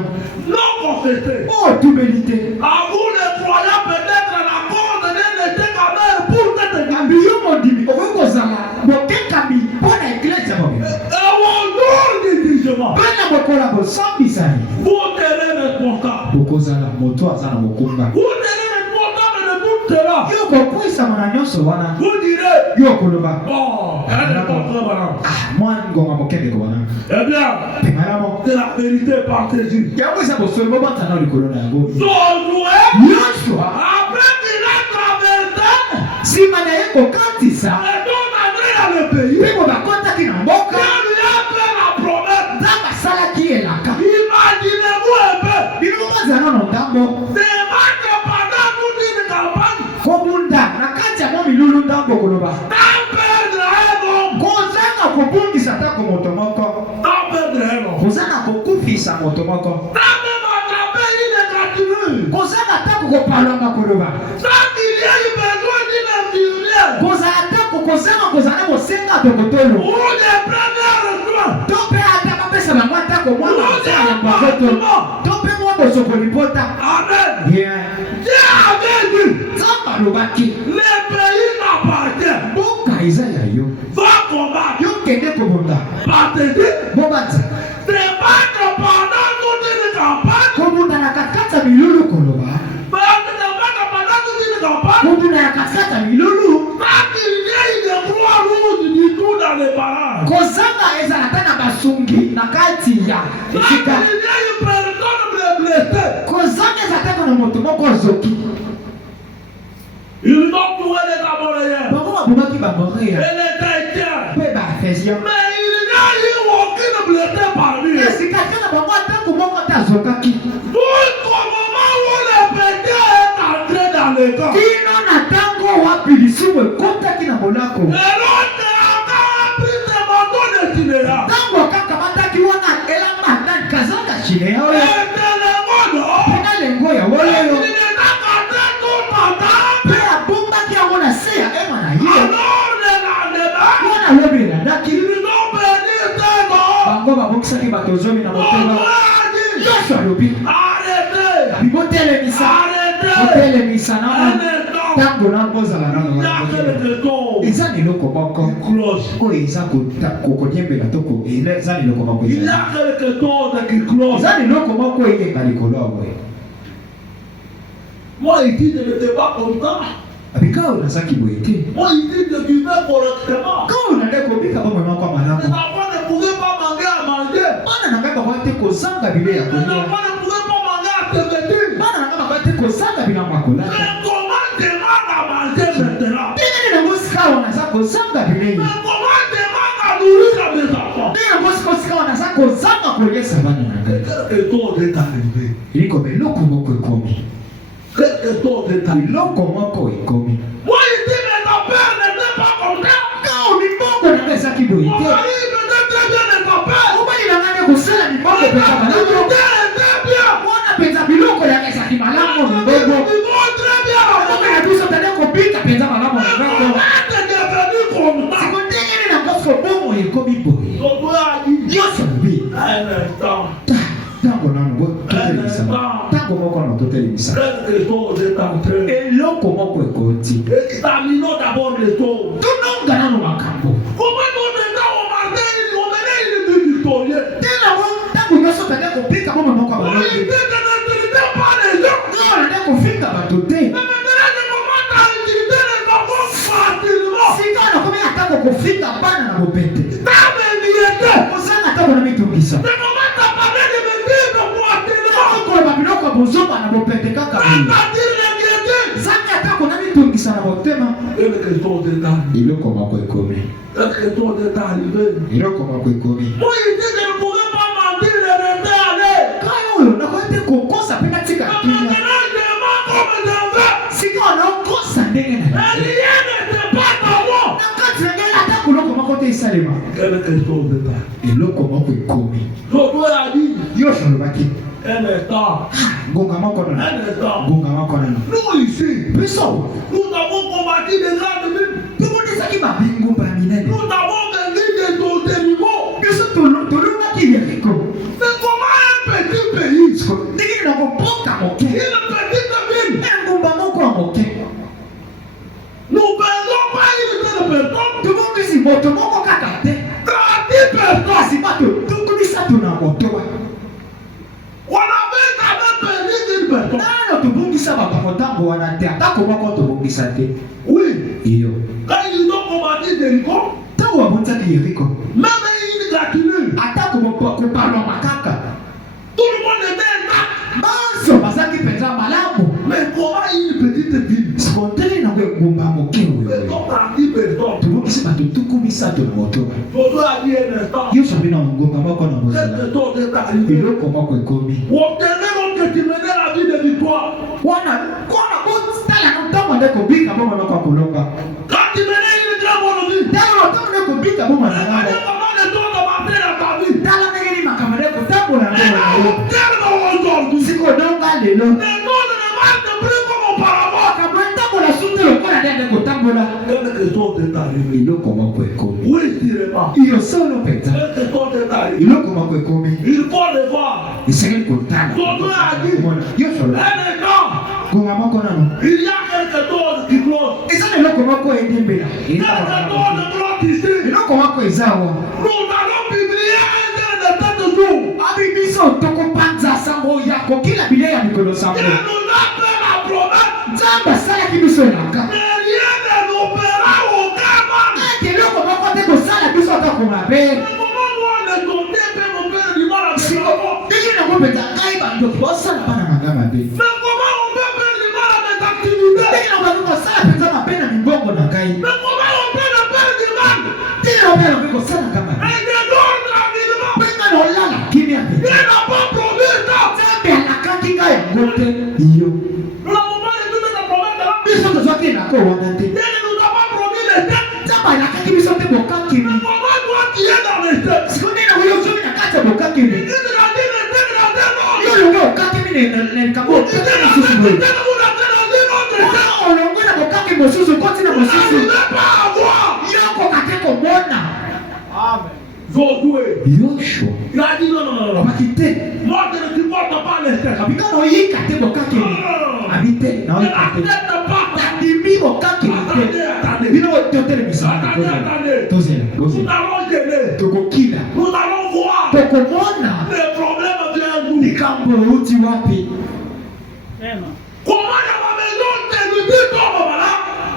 non confessés. Oh tumelite. À vous les croyants peut-être la cause d'un échec amer pour cette église. Abi yo mondimi okoki kozala bokekami mpona eglise mobima. Et au jour du jugement, Bana bokola bosambisani. vous serez responsable. Bokozala moto aza na mokumba. Vous serez responsable de tout cela. Yo kokwisama na nyonso wana. Vous direz, Yo koloba. oh, elle est pas très bonne. Mwa ngonga mokendeko wana. Eh bien, Pengalamo. c'est la vérité par Jésus. Yango eza bosolo bobantana likolo na yango. Josué, Yoshua après qu'il a traversé nsima na ye kokatisa et donc entré dans le pays, mpe bo bakotaki na mboka Dieu lui a fait la promesse. nzambe asalaki elaka. Imaginez-vous un peu. bino bazala nano ndambo C'est battre pendant toute une campagne. kobunda na kati ya mwa milulu ndambo koloba Sans perdre un homme. kozanga kobungisa atako moto moko Sans perdre un homme. kozanga kokufisa moto moko Sans même attraper une égratignure. kozanga atako kopalwanga koloba Sans qu'il y ait besoin d'une infirmière. kozala atako kozanga kozala kosenga dokotolo Ou des premiers soins. to mpe ata bapesa bango atako mwa Ou basala des bazoto appartements. to mpe mwa bosokolipota Amen. Dieu avait dit, nzambe alobaki le pays t'appartient. mboka eza ya yo Va combattre. yo kende kobonda Partez-y. bobanza C'est battre pendant toute une campagne. kobunda na katikati ya milulu koloba Battre pendant toute une campagne. kobunda na katikati ya milulu Sans qu'il y ait une croix rouge du tout dans les parages. kozanga ezala ta na basungi na kati ya Sans esika qu'il y ait une personne blessée. kozanga ezala ta na moto moko azoki Ils ont trouvé les Amoréens bango babomaki bamoreya et les Chrétiens. mpe baefesien Mais il n'y a eu aucune blessée parmi eux. esika te na bango atako moko te azokaki Jusqu'au moment où le péché est entré dans le camp. kino na ntango wapi lisumu ekotaki na molako Et l'autre encore a pris ses manteaux de cinéra. ntango akakambataki wana elamba ndani kazanga chine ya Et oyo c'est le monde. mpena lengo ya Il oyo n'est pas entré tout pendant. mpe abombaki yango na se ya ema na ye Alors le lendemain, wana lobi elandaki ils ont béni ses noms. bango babokisaki bato zomi na motema Josué a dit, nyonso alobi arrêtez. bibotelemisa Arrêtez. botelemisa Un nano instant. ntango na bozala Il y a nano quelque chose. eza leloko moko Cloche. oyo eza kokonyembela to eza leloko moko Il y a quelque chose qui cloche. eza leloko moko eyenga likolo ya boye Moi ici, je n'étais pas content. Abika unasaki boite. Moi, il dit que tu veux correctement. Quand on a des copines comme moi kwa Les malamu. enfants ne pouvaient pas manger à manger. Bana nanga bakwate kozanga bile ya Les kolia. enfants ne pouvaient pas manger à se vêtir. Bana nanga bakwate kozanga bila makola. Mais comment demande à manger maintenant? Bine na musika wanasa kozanga bile. Mais comment demande à nourrir mes enfants? Bine na musika wanasa kozanga kolesa bana nanga. Quelque chose est arrivé. Iliko meloko moko ekomi. Quelque chose est arrivé. Iloko moko ekomi. Moi, il dit, mais ton père n'était pas content. Kao ni moko nanga esaki Mon boite. mari venait très bien de ton père. Obali nanga ne kosala ni moko Mais pesa ta malamu. activité était bien. Wana penza biloko yanga esaki malamu Tu ndogo. vivons très bien. Kama ya biso tande kopika penza malamu ndogo. Comment tu es venu comme ça? Sikondengene na ngoso bomo ekomi boye. Ton père a dit, Yoso bi. un instant. Tango nanu bo totelemisa. Tango moko na totelemisa. Quelque chose est en train. Eloko moko ekoti. Examinons d'abord les choses. Tunonga nanu makambo. Comment ton état au matin, on menait une vie victorieuse. Tena bo tango nyoso tande kopika bomo moko On abalobi. dit que ne n'utilisez pas les gens. Ngo nande kofika bato te. Mais maintenant, je commence à utiliser les enfants facilement. Sika na komi atako kofika bana na bopete. Ça m'inquiétait. Kozanga atako na mitungisa. Je commence à parler de mes vies facilement. Koloba biloko bozomba na bopete kaka boye. C'est-à-dire l'inquiétude. Zanga atako na mitungisa na motema. Quelque chose est arrivé. Iloko moko ekomi. Quelque chose est arrivé. Iloko moko ekomi. Moi, il dit que je ne pouvais pas mentir et rester aller. Kaya oyo nakote kokosa pe natika Mais kimia. maintenant, je mens comme je veux. Sika naokosa ndenge na Et rien n'était pas dans moi. na kati na ngai ata koloko moko te esalema. Quelque chose est arrivé. Eloko moko ekomi. Josué a dit, Yoshua alobaki. un instant, Ngonga moko nano. un instant. Ngonga moko nano. Nous ici, Biso. nous avons combattu des grandes villes. Tobundisaki babingumba minene. Nous avons vaincu des niveaux. Biso tolongaki Yeriko. Mais comment un petit pays, Ndenge nakoboka moke. une petite ville, Engumba moko ya moke. nous perdons pas une seule personne, Tobongisi moto moko kaka te. 30 personnes. Kasi bato tuku misato na moto wa. On avait quand même perdu une personne. Nano tobongisa bato motango wana te. Atako moko tobongisa te. Oui, Iyo. quand ils ont combattu Jéricho, Tango wabonzaki Yeriko. même une gratitude, Atako kopalwa makaka. tout le monde était intact. Banso bazaki penza malamu. Mais comment une petite ville, Sikondele na ngumba moke mais wewe. comme 30 personnes, Tobongisi bato tuku misato na moto wa. Josué a dit un instant, Yoshua bina ngumba moko na mozala. quelque chose est arrivé. Eloko moko ekomi. Obtenez donc que tu menais la vie de victoire. Wana botala na ntango nde kobika bomo noko kolonga. Quand tu menais une très bonne vie, Ntango nde kobika bomo na regardez ngango. comment les choses ont marché dans ta vie. Tala ndenge ni makambo nde kotambola Et yango na yo. obtenez aujourd'hui. Sikodonga lelo. Les choses ne marchent plus comme auparavant. Makambo etambola sute lokola ndenge kotambola. Quelque chose est arrivé. Eloko moko ekomi. Oui, tirez-moi. Iyo solo mpenza. Quelque chose est arrivé. Eloko moko ekomi. Il faut le voir. Esengeli kotala. Josué a dit, Omona, yo solo. un instant, Ngonga moko nano. il y a quelque chose qui close. Eza na eloko moko edembela. Quelque chose de close ici. Eloko moko eza awa. Nous allons publier un jour de 7 jours. Abi biso tokopanza sango yako kila bile ya mikolo sango. Il nous a fait la promesse. Nzambe asalaki biso elanga. Mais rien ne nous fera aucun mal. Ete eloko moko te kosala biso ata komabe. Mais comment nous on est tombé et mon père du mal à mes enfants? Ndenge nango mpenza ngai bandoki bosala bana na ngai mabe. Mais comment on peut faire du mal à mes activités? Ndenge nango bakoki kosala mpenza mabe na mibongo na ngai. Mais comment on peut le faire du mal? Ndenge nango mpe nakoki kosala ngai mabe. Et de l'ordre tranquillement. Mpe ngai naolala kimia Il mpenza. n'a pas promis ça. Nzambe alakaki ngai yango te. Iyo. Nous n'avons pas étudié cette promesse là. Biso tozwaki elaka wana te. Il ne nous a pas promis les têtes. Nzambe alakaki biso te bokakini. Mais comment toi tu es dans les têtes? Siko ndenge nango yo ozomi na kati ya bokakini. Il te l'a dit les têtes dans tes noms. Yo olongo okakini na likambo Il te okakini l'a mosusu dit boye. les têtes vous l'avez dans une autre tête. Olongo na bokaki mosusu koti na Vous mosusu. n'arrivez pas à voir. Yo koka te komona. Josué, Yoshua il a dit non, non, non, non. abaki te. Moi je ne supporte pas les têtes. Abika na oyika te bokakini. Abi te na Mais oyika la te. tête ne part pas. Tandimi bokakini Attendez, te. attendez. Bino totelemisa wana Attendez, tozela. attendez. Tozela, Nous tozela. allons gêner. Tokokila. Nous allons voir Tokomona. les problèmes viennent d'où. Likambo euti wapi? Comment il y a ma maison, tu nous dis comme voilà.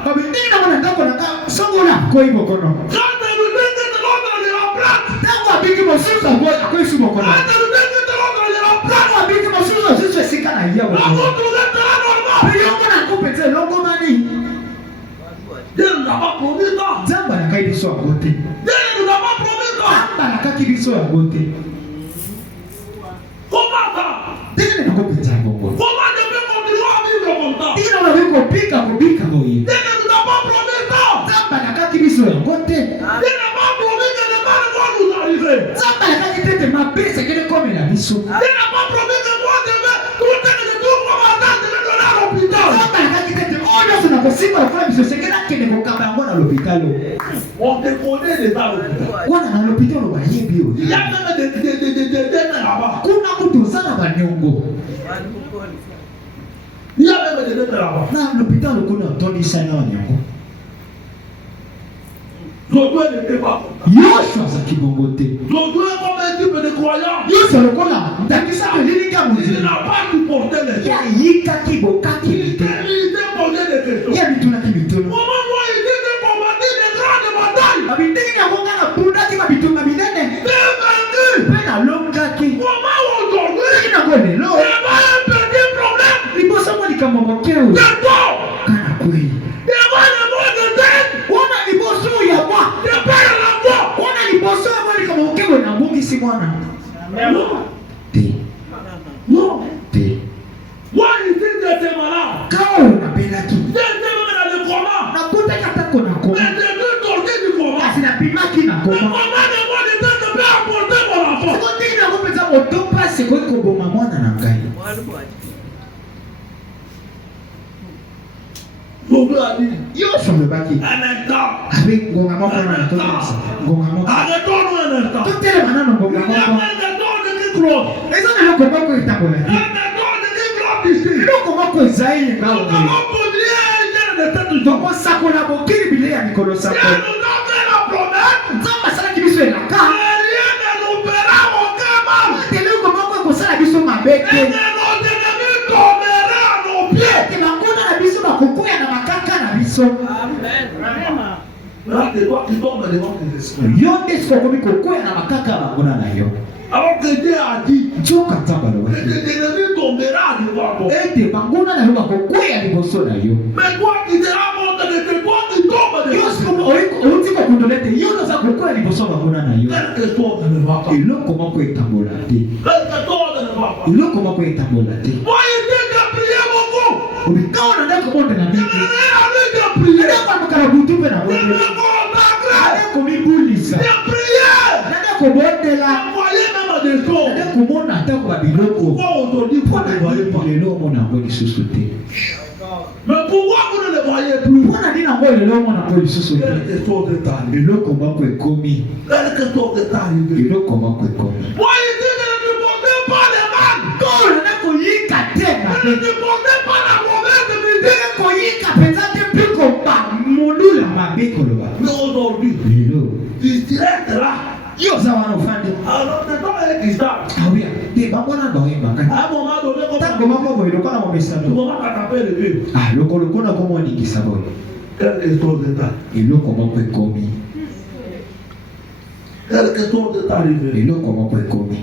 Babi ndenge na mwana ndako na ka songola koi bokono. Quand le dégât de l'autre les remplace. Tango abiki mosusu akoi su bokono. Quand le dégât de l'autre les remplace. Tango abiki mosusu azuzu esika na iya bokono. La route vous êtes là normal. Pe yongo na kupete longo mani. Dieu nous a pas promis ça. Zamba na kai biso agote. Dieu nous a pas promis ça. Zamba na kaki biso agote. Comment ça? Ndenge na kupete bongo. Comment je peux continuer à vivre comme ça? Ndenge na biko pika kubika boye. Dieu nous a pas promis ça. Zamba na kaki biso agote. Dieu n'a pas promis que le mal va nous arriver. Zamba na kaki tete mapesa kene comme la biso. Dieu n'a pas promis que moi je vais tout ce que tout mon matin je vais donner à l'hôpital. Zamba na kaki tete oyo sona kosimba kwa biso sekena kene kokamba yango na l'hôpital. On te connaît déjà à l'hôpital. Wana na l'hôpital ba yebi o. Il y a même des là-bas. Kuna mutu sana banyongo. Il y a même des là-bas. Na l'hôpital kuna tondi sana nyongo. Josué n'était pas comme ça. Yoshua za kibongote. Josué comme un type de croyant. Yoshua lokola ndakisa belinga Il muzi. n'a pas supporté les gens. Ya yika kiboka Il kibite. s'est posé des questions. Ya bituna kibite. Au moment où il était combattu des grandes batailles, Abindenge ya konga na punda ki bitunga binene. il vaincu. Pena longa ki. Comment aujourd'hui, Ina gole lo. il va un petit problème. Liboso mo likamomokeo. C'est toi. Kana kweli. Il va le mot de tête. Wana liboso ya mwa. Il perd la voix. Wana liboso ya mwa likamomokeo na mungi si mwana. Non. Te. Non. Te. Moi ici j'étais malade. Kao na belaki. J'étais même dans le coma. Na kuta katako na koma. Mais j'ai vu sortir du coma. Kasi na pimaki na Mais koma. comment de moi de tête peut apporter mon enfant? Siko ndenge na kopesa moto pasi ko koboma mwana na ngai. Josué a dit, Yoshua lobaki. un instant. Avec ngonga moko na to nisa. Ngonga moko. Arrêtons-nous un instant. Totele manano ngonga Il y a moko. un instant de micro. Eza na loko moko etabola. Un instant de micro ici. Loko moko ezai Nous ngao. avons posé un gène de tête de Toko sakola bokiri bile ya mikolo Dieu sako. nous a fait la promesse. Nzamba salaki biso elaka. Mais rien ne nous fera aucun mal. Tele loko moko ekosala biso Et mabete. que nos ennemis tomberaient à nos pieds. Ete bakuna na biso bakokoya na makaka na biso. Là, c'est toi qui tombes devant tes esprits. Yo nde sokomi kokoya na makaka bakuna na yo. Alors que Dieu a dit Nzoka nzamba que lobaki. tes ennemis tomberont devant toi. Ete bakuna na yo bakokoya liboso na yo. Mais toi qui te rends compte que c'est toi qui tombes Yo devant sikomo outi kokundula ete yo noza kokoya liboso bakuna na yo. quelque chose ne va pas. Eloko moko etambola te. Quelque chose ne va pas. Eloko moko etambola te. Moi, il dit que j'ai prié beaucoup. Obikawa na ndako monde na Je mingi. n'ai envie de prier. Ndako amokala butu mpe na Je me bonde. consacre. Ndako mibulisa. J'ai prié. Ndako bondela. Envoyez même à des choses. Ndako mona ndako babiloko. Pourquoi aujourd'hui vous ne le voyez Mpona pas? nini lelo omona yango lisusu te. Mais pourquoi vous ne le voyez plus? Mpona nini yango lelo omona yango lisusu te. Quelque chose est arrivé. Eloko moko ekomi. Quelque chose est arrivé. Eloko moko ekomi. Moi, il dit que ne supportez pas les mal. Tolo ndako yika te Ne mabe. supportez pas la mauvaise musique. Ndenge koyika mpenza te mpe koba molula mabe koloba. Mais aujourd'hui, Lelo tu direct là. yo oza wana ofandi. Alors, c'est toi qui ça. Awia te bamona baoyembaka. À un moment donné, Ntango comment moko boye lokola tu momesano. vas taper le pied? Ah lokolo kona komoningisa boye. Quelque chose est arrivé. Eloko moko ekomi. Quelque chose est arrivé. Eloko moko ekomi.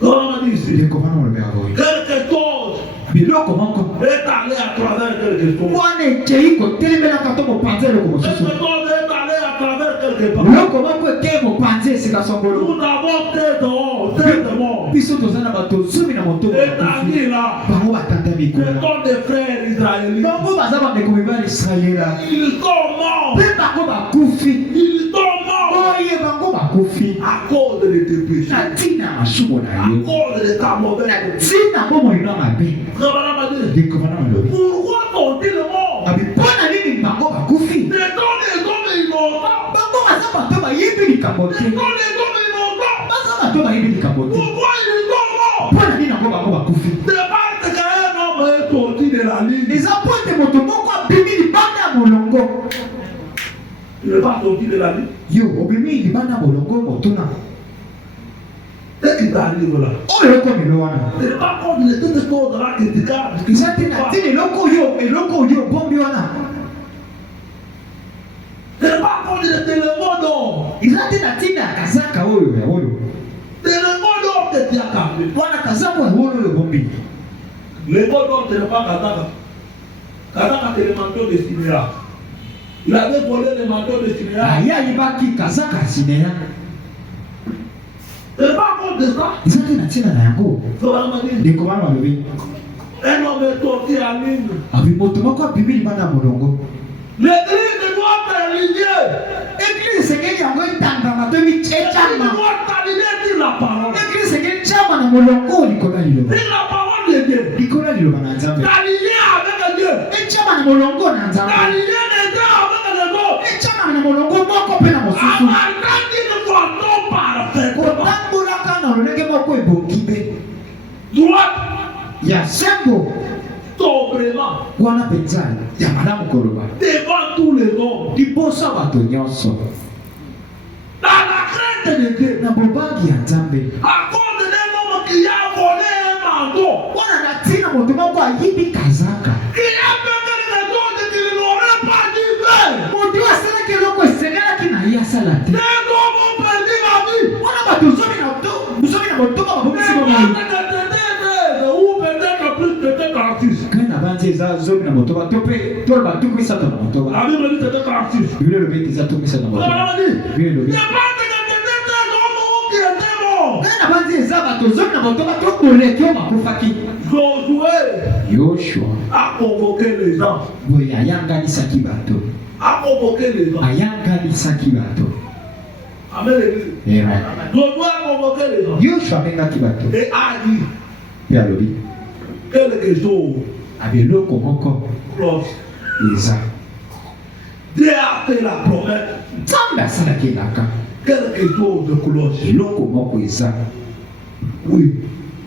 Comment on dit ici? Ndeko wana olobeka boye. Quelque chose Biloko moko. est allé à travers quelque chose. Wana ekei kotelemelaka to mopanzi eloko Quelque mosusu. chose est allé à travers quelque part. Biloko moko ekei mopanzi esika songolo. Nous avons été dehors, été dehors. Biso toza na bato zomi na moto. C'est-à-dire là, Bango batata ce mikolo. sont des frères israéliens. Bango baza bandeko mibali Israela. Ils sont morts. Mpe bango bakufi. Ils sont morts Oye bango bakufi. à cause de tes péchés. Na ntina ya masumu na À yo. cause de ta mauvaise Na conduite. ntina bomoi na mabe. Comment on dit? Ndeko wana malobi. Pourquoi sont-ils morts? Abi mpona nini bango bakufi? Ce sont des hommes innocents. Bango baza bato bayebi likambo Ce te. sont des hommes innocents. Baza bato bayebi likambo te. Pourquoi ils sont morts? Mpona nini yango bango bakufi? C'est parce qu'un homme est sorti de la ligne. Eza po ete moto moko abimi libanda ya molongo. Il n'est pas sorti de la ligne. Yo obimi libanda ya molongo motuna. Qu'est-ce qui t'arrive là? Oyo ekomi wana. Ce n'est pas comme les toutes choses là que tu gardes. Eza te na ntina eloko oyo oyo eloko oyo bombi wana. C'est pas pour dire que le mot d'or. Izati na tina kazaka oyo ya oyo. C'est le mot d'or que tu as capté. Wana kazaka oyo bombi. Le mot d'or, ce n'est pas Kazaka. Kazaka, c'est le manteau de Sinéa. Il avait volé le manteau de Sinéa. Aya ibaki kazaka Sinéa. C'est pas à cause de ça. Izati na tina na yango. Ndeko wana balobi. Un homme est sorti en ligne. Abi moto moko bibili bana molongo. L'église doit t'aligner. Église c'est yango tanga matomi chechama. L'église doit t'aligner sur la parole. Église c'est chama na molongo likola lilo. Sur la parole de Dieu. Likola lilo bana nzambe. T'aligner avec Dieu. E chama na molongo na nzambe. T'aligner avec Dieu. E chama na molongo moko pe na mosusu. Amarkandi ne soit non parfait. Kotambola kana lolenge moko ebokibe. Droite. Ya sembo. Sobrement. Wana penzani ya malamu koloba. Devant tous les hommes. Liboso bato nyonso. Dans la crainte de Dieu. Na bobagi ya nzambe. À cause d'un homme qui a volé un manteau. Wana na tina moto moko ayibi kazaka. Il a fait quelque chose qu'il n'aurait pas dû faire. Moto asala keloko esengela kina ya salate. Les hommes ont perdu la vie. Wana bato zomi na moto ba bomisi ba mai. Ou peut-être plus, peut-être artiste. Kana banze za zomi na moto ba tope tol ba tuku isa na moto ba. La Bible dit peut-être artiste. Biblia lobeti za tuku isa na moto. La Bible dit. Biblia lobeti. Il n'y a pas de homme qui était mort. Kana banze za bato zomi na moto ba tokole kyo makufaki. Josué a convoqué les gens. Boy ayanganisaki bato. A convoqué les gens. Ayanganisaki bato. Amen l'église. Amen. Josué a convoqué les gens. Yoshua abengaki bato. Et a dit Pe alobi. quelque chose. Abeloko moko Cloche. eza. Dieu a fait la promesse. Nzambe asalaki elaka. Quelque chose de cloche. Eloko moko eza. Oui.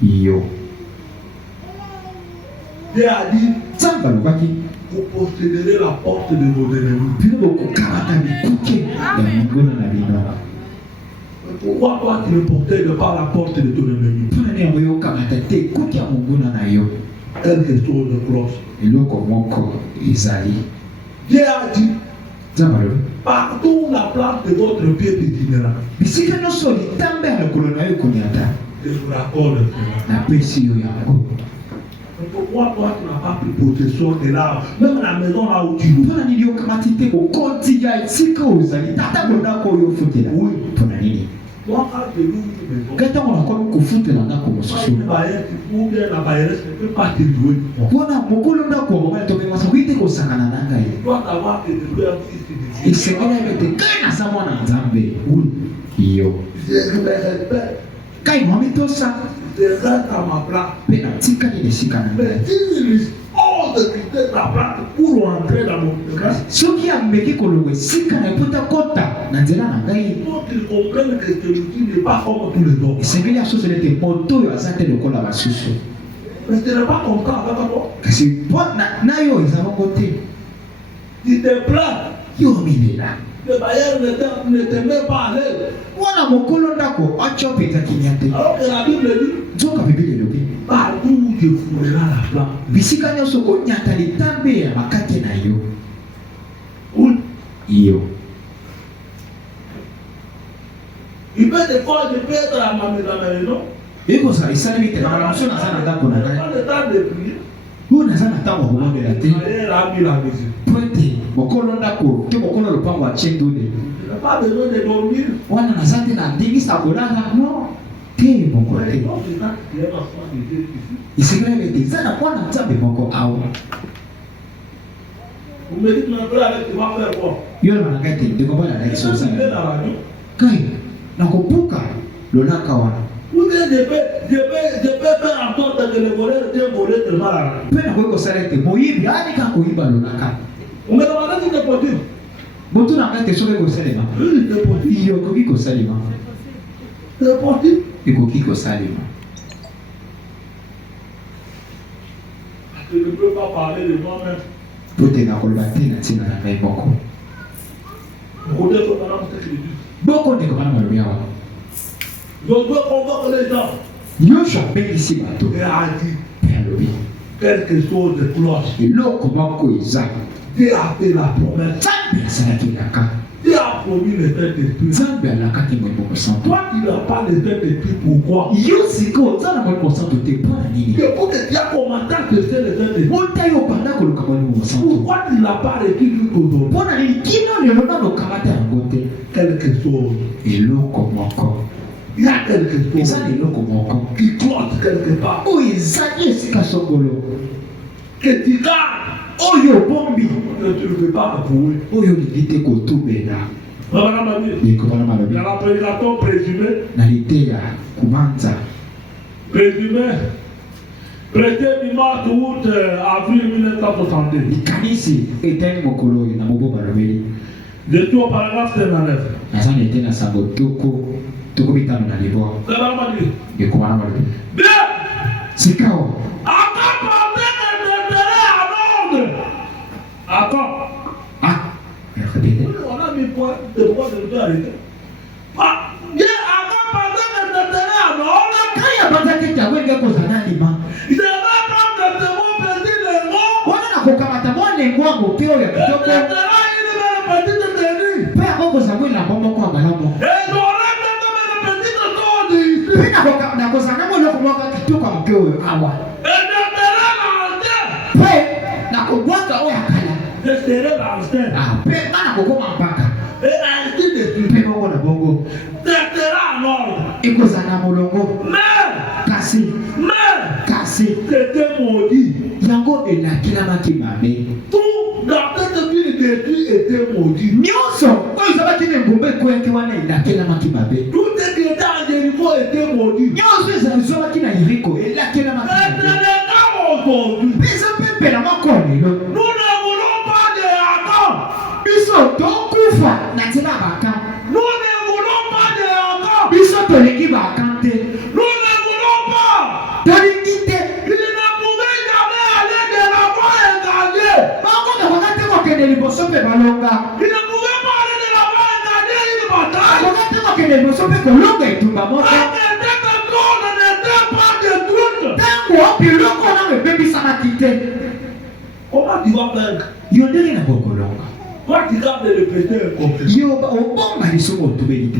Yo. Dieu a dit Nzambe alobaki. vous posséderez la porte de vos ennemis. Bino bokokamata mikuke ya mingona na bino. Pourquoi toi tu ne possèdes pas la porte de ton ennemi? Mpona nini yango yokamata te ekuke ya monguna na yo. Quelque chose de cloche. Eloko moko ezali. Dieu a dit Nzambe alobi. partout la place de votre pied pétinera. Bisika nyonso litambe ya lokolo na yo ekoniata. Je vous l'accorde. Napesi yo yango. Pourquoi toi tu n'as pas pris possession de l'arbre? Même la maison là où tu vis. Mpona nini yokamati te kokonti ya esika ozali tata mondako oyo ofutela. Oui. Mpona nini? Moi quand je loue une maison, Ngai ntango nakomi kofutela ndako mosusu. ou bien la bailleuse ne peut pas te louer. Mpona mokolo ndako ya mobali topemasa oyi te kosangana na ngai. Tu dois savoir que je dois aussi te dire. esengeli ete ngai naza mwana nzambe yo Je respecte. ngai mwami tosa Je reste à ma place. mpe natikali na esika na Mais ngai s'il ose quitter ta place pour rentrer dans mon domaine, soki ameki kolonga esika na epota kota na nzela na ngai il faut qu'il comprenne que celui-ci n'est pas comme tous les autres. esengeli asosela ete moto oyo aza te lokola basusu Mais ce n'est pas comme ça avec toi. kasi mpo na yo eza moko te Tu te plains. yo milela Le bailleur ne te met pas à l'aise. mwana mokolo ndako atyo mpenza kimia te Alors que la Bible dit, nzoka bibili elobi partout où tu fouleras la flamme. bisika nyonso konyata litambe ya makate na yo Oui. yo Il peut des fois, je peux être à ma maison. ekozala esalemi te na malamuso naza na ndako na ngai Pas le temps de prier. oyo naza na ntango ya kobondela te Le bailleur a mis la musique. po ete mokolo ndako te mokolo lopango atie ndule Je n'ai pas besoin de dormir. wana naza te na ndingisa kolala no te moko Mais te comme c'est ça qui est ma foi de Dieu ici. esengelaka ete eza na mwana nzambe moko awa Vous me dites, mon frère, tu vas faire quoi? yo na ngai te ndeko bana na Je yesu vais osala la radio. kai nakobuka lolaka wana Ou bien je peux faire en sorte que le voleur tient volé tellement la radio. mpe nakoki kosala ete moyibi anika koyiba lolaka On me demandait si c'est possible. motu na ngai te soki ekosalema Oui, c'est possible. yo ekoki kosalema C'est possible. ekoki kosalema Je ne peux pas parler de moi-même. po te nakoloba te na ntina na ngai moko Côté Sophanam, c'est ce qu'il dit. boko ndeko bana malobi awa Je dois convaincre les gens. nyonso abengisi bato Et a dit, mpe alobi quelque chose de cloche. eloko moko eza Dieu a fait la promesse. nzambe asalaki elaka Dieu a promis le Saint-Esprit. nzambe alakaki molimo santo Toi, tu n'as pas le Saint-Esprit, pourquoi? yo sikoyo oza na molimo santo te mpo na nini Que pour que tu aies commencé à tester le Saint-Esprit. ota yo banda koluka molimo santo Pourquoi tu n'as pas reçu jusqu'aujourd'hui? mpo na nini kino lelo nalokaka ta yango te Quelque chose. eloko moko Il y a quelque eza chose na eloko moko qui cloche quelque part. oyo ezali esika songolo Que tu gardes. oyo obombi Que tu ne peux pas avouer. oyo olingi te kotubela Voilà ma vie. likobana Il y malobi a la prédication présumée. na liteya kubanza Présumée. Prêté dimanche août avril 1962. likanisi etali mokolo oyo na mobo balobeli Je suis au paragraphe 59. naza na ete na sango toko bitano na libwa C'est vraiment ma vie. likobana malobi Bien. sikao Attends, pendant que je serai à Londres. Attends. ah répétez On a mis point. C'est pourquoi je vais arrêter. Ah, bien, attends, pendant que je serai à Londres. kaya banzaki tango enge kozala lima Je vais prendre de mon petit lengo. wana na kokamata mwa lengo ya moke oyo ya Je kitoko serai une belle petite tenue. mpe yango kozango elamba moko ya malamu Et j'aurai une belle petite corde ici. mpe nakozala nango eloko moko ya kitoko ya moke oyo awa Et je serai l'ancien. mpe nakobwaka oyo ya kala Je serai l'ancien. mpe nga nakokoma mpaka Et ainsi de suite. mpe moko na bongo Ce sera en ordre. ekozala na molongo Mais, kasi c'était maudit. yango elakilamaki mabe Tout dans cette ville détruite était maudit. nyonso oyo ezalaki na engumba ekweyaki wana elakelamaki mabe Tout ce qui était en Jéricho était maudit. nyonso ezalaki na yeriko elakelamaki Et mabe c'est le cas aujourd'hui. mpe eza mpe mpela moko lelo Nous ne voulons pas de Adam. biso tokufa na nzela ya baka Nous ne voulons pas de Adam. biso tolingi baka te Nous ne voulons pas. tolingi te Il ne pouvait jamais aller de la voie engagée. bango nakoka te kokende liboso mpe balonga Il ne pouvait pas aller de la voie engagée une bataille. nakoka te kokende liboso mpe kolonga etumba moko Quand était que l'autre n'était pas détruite. ntango biloko nano ebebisaki te Comment tu vas vaincre? yo ndenge na kokolonga Toi, tu gardes le répéter incomplet. yo obomba lisumu otubeli te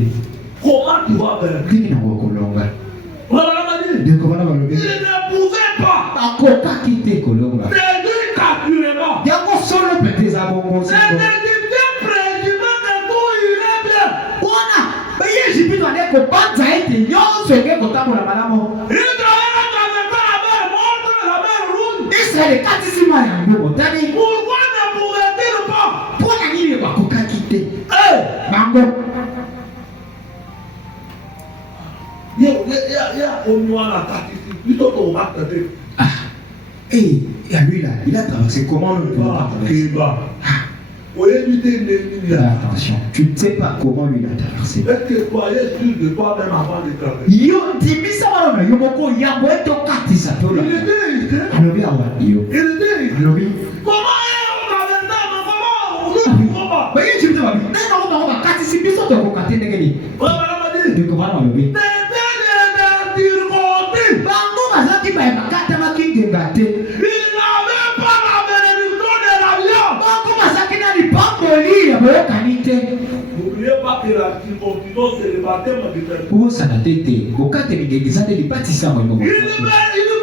Comment tu vas vaincre? ndenge na kokolonga Voilà m'a dit. ndeko bana balobi Il ne pouvait pas akokaki te kolonga déduire calculement. yango solo pete eza bongo C'est siko déducté présument que tout irait bien. wana yejipito ande kobanza ete nyonso enge kotambola malamu Israël n'avait pas la mer morte, la mer rouge. israele ekatisi ma yango botani Pourquoi ne pouvait-il pas? mpo na nini bakokaki te Eh, bango il y a au moins la statistique. Plutôt qu'on va traiter. ya lui là il a traversé comment le pouvoir traverser Vous évitez une milliard. attention tu ne sais pas comment lui il a traversé Est-ce que soyez sûr de toi-même avant de traverser? yo ndimisa wana na yo moko yambo ete okatisa pe Il ola était ici. alobi awa yo Il était ici. alobi Comment on avait ça? Comment? Nous ne pouvons pas. bayejipito babi ndenge nango bango bakatisi biso tokoka te ndenge nini Voilà m'a dit. ndeko bana balobi C'était des dirgontis. bango bazalaki bakatamaki ngenga te Il n'avait pas la bénédiction de la viande. bango bazalaki na lipamboli ya boyokani te N'oubliez pas que la circoncision, c'est le baptême du Saint-Esprit. kobosana te te bokateli ngenga eza nde libatisa molimo Il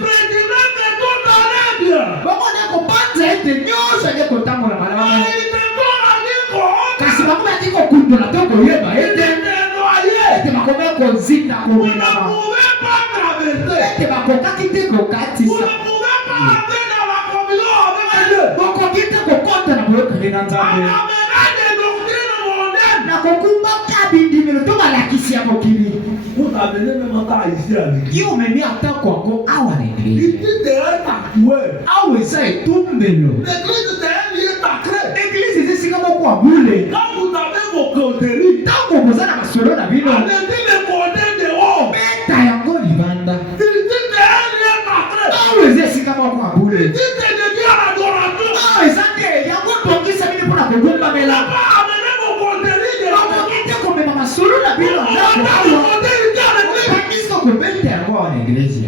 prédisait que tout allait bien. bango nde kobanza ete nyonso ende kotambola malamu Mais il était bon à dire qu'on kasi bango bati kokundola to koyeba ete était noyé. ete bakomi kozinda Vous ne komelama pouvez pas traverser. ete bakokaki te Vous kokatisa ne pouvez pas entrer dans la communion avec Dieu. bokoki te kokota na boyokani na En nzambe amenant des doctrines mondaines. na kokumbaka bindimelo to balakisi ya mokili Vous amenez même ça ici à l'église. yo omemi atako yango awa na eglise Ici, c'est un actuel. awa eza etumbelo L'église, c'est un lieu sacré. eglise eza esika moko ya bule Quand vous avez vos coteries, ntango boza na masolo na bino allez-y les côtés de haut. beta yango libanda Ici, c'est un lieu sacré. awa eza esika moko ya bule Ici, c'est dédié à l'adoration. awa eza te yango tongisa bino mpona kogumbamela Pas amener vos coteries de la bakoki te komema masolo na bino ndako awa l'église. biso kobeta yango awa na eglise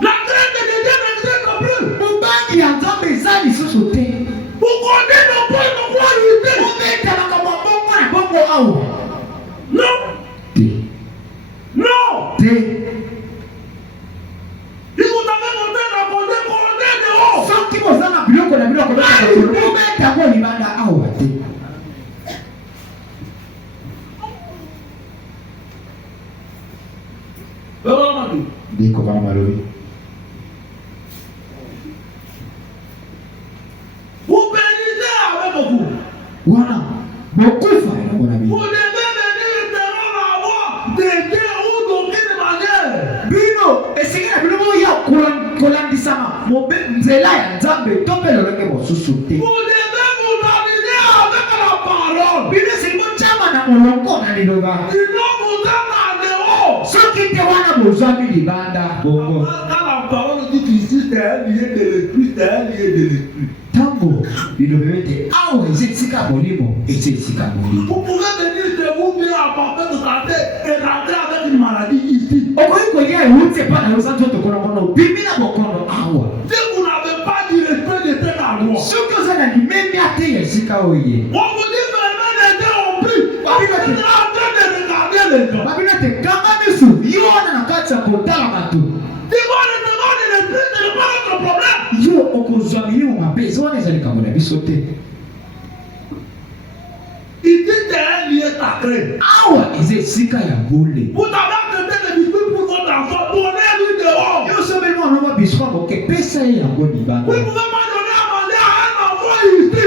La crainte de Dieu Bobangi ya nzambe eza lisusu te. Ukonde no point no qualité. Obeta makambo bongo na bongo awa. Non. Te. Non. Te. Ikutaka monte na konde de o. Soki bozana biloko na biloko obeta ko libanda awa te. Diko kama malobi. Vous bénissez avec vous. Wana bokufa ina na bibi. Vous devez venir tellement avoir des dieux ou d'aucune manière. Bino esikira bino ya kolandisama mobe nzela ya nzambe topelo leke bosusu te. Vous devez vous aligner avec la parole. Bino simo chama na molongo na liloba. Sinon vous êtes en dehors. Soki te wana bozami libanda bongo. Quand la parole dit qu'ici c'est un lieu de l'esprit, c'est un lieu de l'esprit. Tango bilobete awa ezetika bolimo ezetika bolimo. Vous pouvez venir chez vous bien apporter de santé et rentrer avec une maladie ici. Okoyi kolia ewute pa na yosanzo tokola mono bimina bokono awa. Si vous n'avez pas du respect de cet endroit, Soki ozana limemi ate yesika oye. on vous dit vraiment les gens ont pris. Vous êtes en train de regarder les gens. Babina te kanga misu yona na kati ya kotala bato. Si vous ne demandez l'esprit, ce n'est pas notre problème. Yo okozwa milimo mabe wana ezali kambo na biso te. Ici c'est un lieu sacré. Awa eza esika ya bole. Vous avez accepté le discours pour votre enfant, donnez-lui dehors. Yo sobe mwana wa biswa boke pesa ye yango libanda. Vous ne pouvez pas donner à manger à un enfant ici.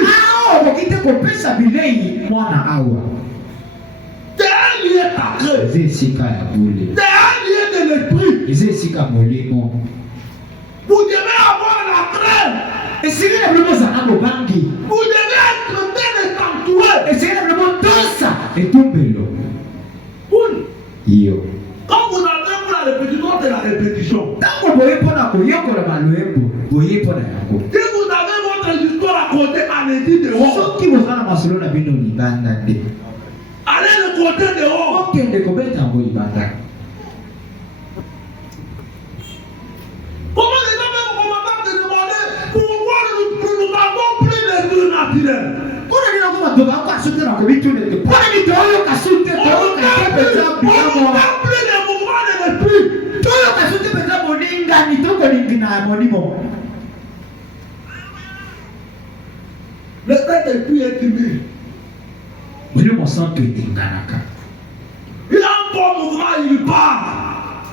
Awa bokite kopesa bilei mwana awa. C'est un lieu sacré. Eza esika ya bole. C'est un lieu de l'esprit. Eza esika molimo. Vous devez avoir la crainte. Esika na biloko zana bobangi. Vous devez être bien sanctuaire. Esika na biloko tosa etumbelo. Oui. Iyo. Quand vous entrez pour la répétition, c'est la répétition. Tango boye mpona koyekola maloyembo boye mpona yango. Si vous avez votre histoire à côté, allez-y dehors. Soki bozana masolo na bino libanda nde. Allez le côté dehors. Okende kobeta yango libanda. Comment les gens même commencent à se demander pourquoi nous n'avons plus les deux naturels. Kuna nina kuma toba kwa sote na kobitu ne te. Kuna ni toyo kasute toyo kasute On n'a plus les mouvements de l'esprit. toyo kasute pesa moninga ni toko ningina monimo. Le tête est plus timide. Mwenye monsanto etinganaka. Il a un bon mouvement, il part.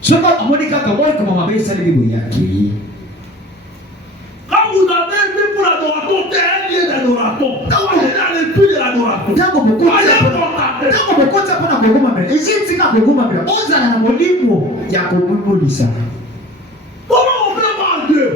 Soka amoni kaka moi kama mabesa ni bibo yake. Quand vous avez été pour l'adoration, c'est un lieu d'adoration. Quand vous êtes dans l'esprit de l'adoration, Tango bokota pona kogoma mbele. Ezi tika kogoma mbele. Ozala na molimo ya kobulisa. comment on fait voir Dieu?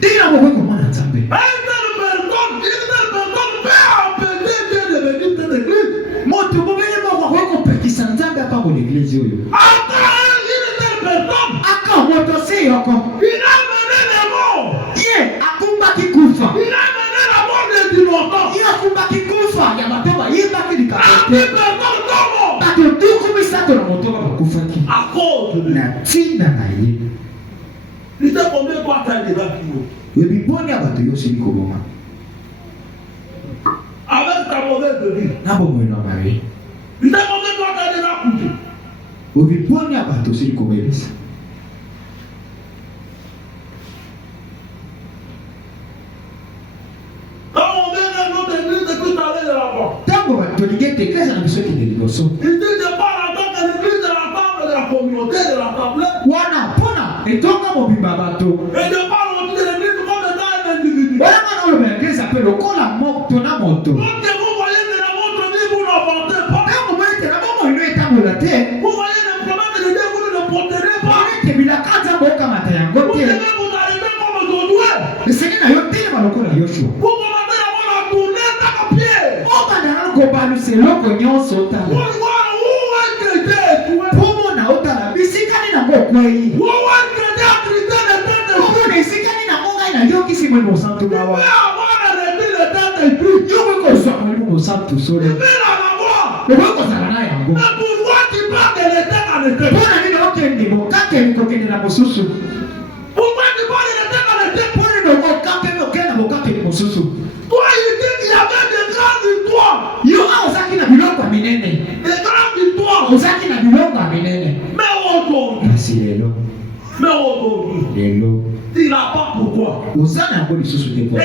Dina moko komona nzambe. Une telle personne peut empêcher Dieu de venir dans cette église. Moto mobile moko kopekisa nzambe apa ko l'église oyo. Après une telle personne, Aka moto se yoko. il a mené les morts. Ye akumbaki kufa. Il a mené la mort des innocents. Ye akumbaki kufa ya batoba yebaki Après likapote. personne tombe. Bato tuku misato na moto bakufaki. À cause de Na tinda na ye. il sait combien de fois ça est déjà fini. Yebiboni abato yosi bikoboma. Avec ta mauvaise vie. Nabo mweno mari. Il sait combien de fois ça est déjà couché. Yebiboni abato sili kobebisa. Quand on vient dans notre église, c'est tout à l'heure de la mort. Tango bato ligete kaza na biso kende liboso. Il dit je parle en tant que l'église de la table de la communauté, de l'assemblée. Wana pona etonga mobimba bato. Et je parle aussi de l'église comme étant un individu. Wana mana olo l'église appelle lokola moto na moto. Donc vous voyez que dans votre vie, vous n'avancez pas. Tango mwete na bomo ino etambola te. Vous voyez les promesses de Dieu, vous ne les porterez pas. Mwete bilaka nzambe okamata yango Vous te. devez vous arriver comme Josué. Esengeli na yo telema lokola Yoshua. Vous commencez d'abord à tourner dans le pied. Obanda na kobalusa eloko nyonso Pour otala. voir où est que Dieu est tué. Pomona otala bisikani nango okwei. Où est que Dieu a traité le tête de Dieu. Pomona esikani nango ngai nayokisi mwene mosantu Vous mawa. pouvez avoir arrêté le tête de Dieu. Yo kozwa mwene mosantu solo. Vous pouvez l'avoir. Okozala na yango. Mais pourquoi tu parles de l'éternel en éternel? Mpona nini okende mokakeli kokende na mosusu. Pourquoi tu parles de l'éternel en éternel? uzaki na bilonga minene. Mais aujourd'hui, Kasi lelo. mais aujourd'hui, Lelo. tu n'as pas pourquoi. Uzana ngo lisusu te Et kwa. un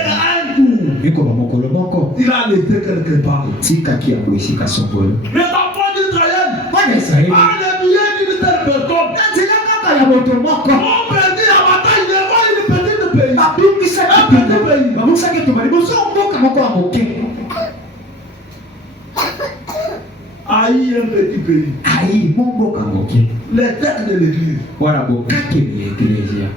jour, Niko ba mokolo moko. tu vas laisser quelque part. Tika kia kuisika songolo. Les enfants d'Israël, Bwana Israeli. par le biais d'une telle personne, Nzela kaka ya moto moko. ont perdu la bataille devant une petite pays. Babungisa kitu. Babungisa kitu bali boso mboka moko ya moke. Haï un petit pays. Ai mboka moke. Les têtes de l'église. Wana bokake ni eklesia.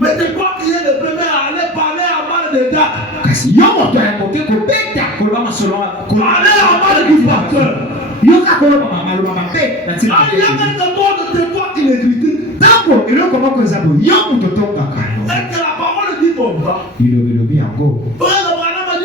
Mais c'est toi qui es le premier à aller parler à mal de date. Kasi yo moto ya moke ko beta ko ba masolo ko. Parler à mal du pasteur. Yo ka ko ba maloba mabe. Na Ah, tina. il y a quelque chose de toi qui les critique. Tango eloko moko ezabo yo moto toka Est-ce ka. que la parole dit comme ça? Lilobi yango. Frère Abraham a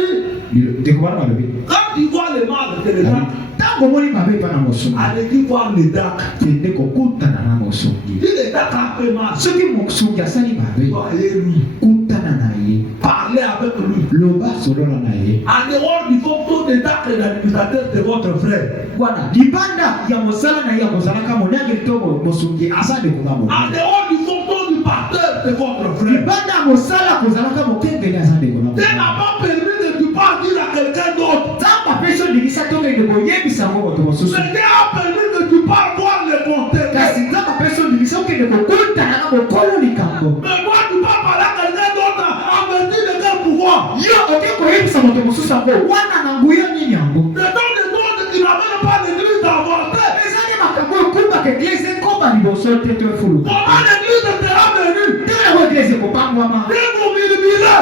dit, Tekobana malobi. quand tu vois le mal, c'est le date. Tango moni mabe pa na mosungi. Allez, tu vois le date. Tende kokutana na mosungi. Si le date a fait mal, Soki mosungi asali mabe. voyez-lui. Kutana na ye. Parlez avec lui. Loba solola na ye. En dehors du fonction de date et l'administrateur de votre frère. Bwana libanda ya mosala na ya mosala kama ndenge tomo mosungi asali ko babo. En dehors du fonction du pasteur de votre frère. Libanda ya mosala kozala kama kenge na asali ko babo. Dieu n'a pas permis de tu pas dire à quelqu'un d'autre. Tamba peso ndikisa toke de boyebisa ngo moto mosusu. Mais Dieu a permis de tu pas voir le contexte. Kasi tamba peso ndikisa oke de kokuta na mokolo likambo. Mais toi tu pas parler à quelqu'un d'autre en vertu de quel pouvoir. Yo oke koyebisa moto mosusu ngo wana na nguya nini yango. Le don de d'autres qui n'amènent pas l'église d'avorter. Ezali makambo kumba ke eglise koba liboso te to fulu. Comment l'église sera venue? Tena ko eglise ko pangwama. Dieu vous milibile.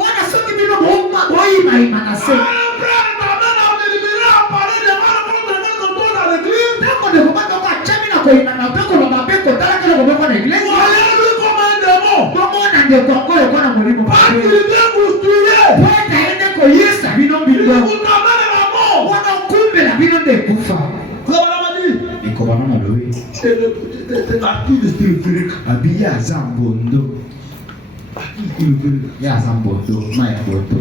Wana soki bino bomma boyima imanase. Un frère t'amène à milibile à parler de mal contre quelque chose dans l'église. Tango de komata ko achami na ko ina na peko na mabeko tala kele ko beko na eglise. Voyez-lui comme un démon. Bomona nde ko ko ko na molimo. Parce qu'il vient vous tuer. Weta ende ko yesa bino Il bindo. vous amène à la mort. Wana kumbe la bino de kufa. Comment on a dit? Ekobana malobi. C'est la fille spirituelle. Abiya zambondo. Ya zambondo. Maya boto.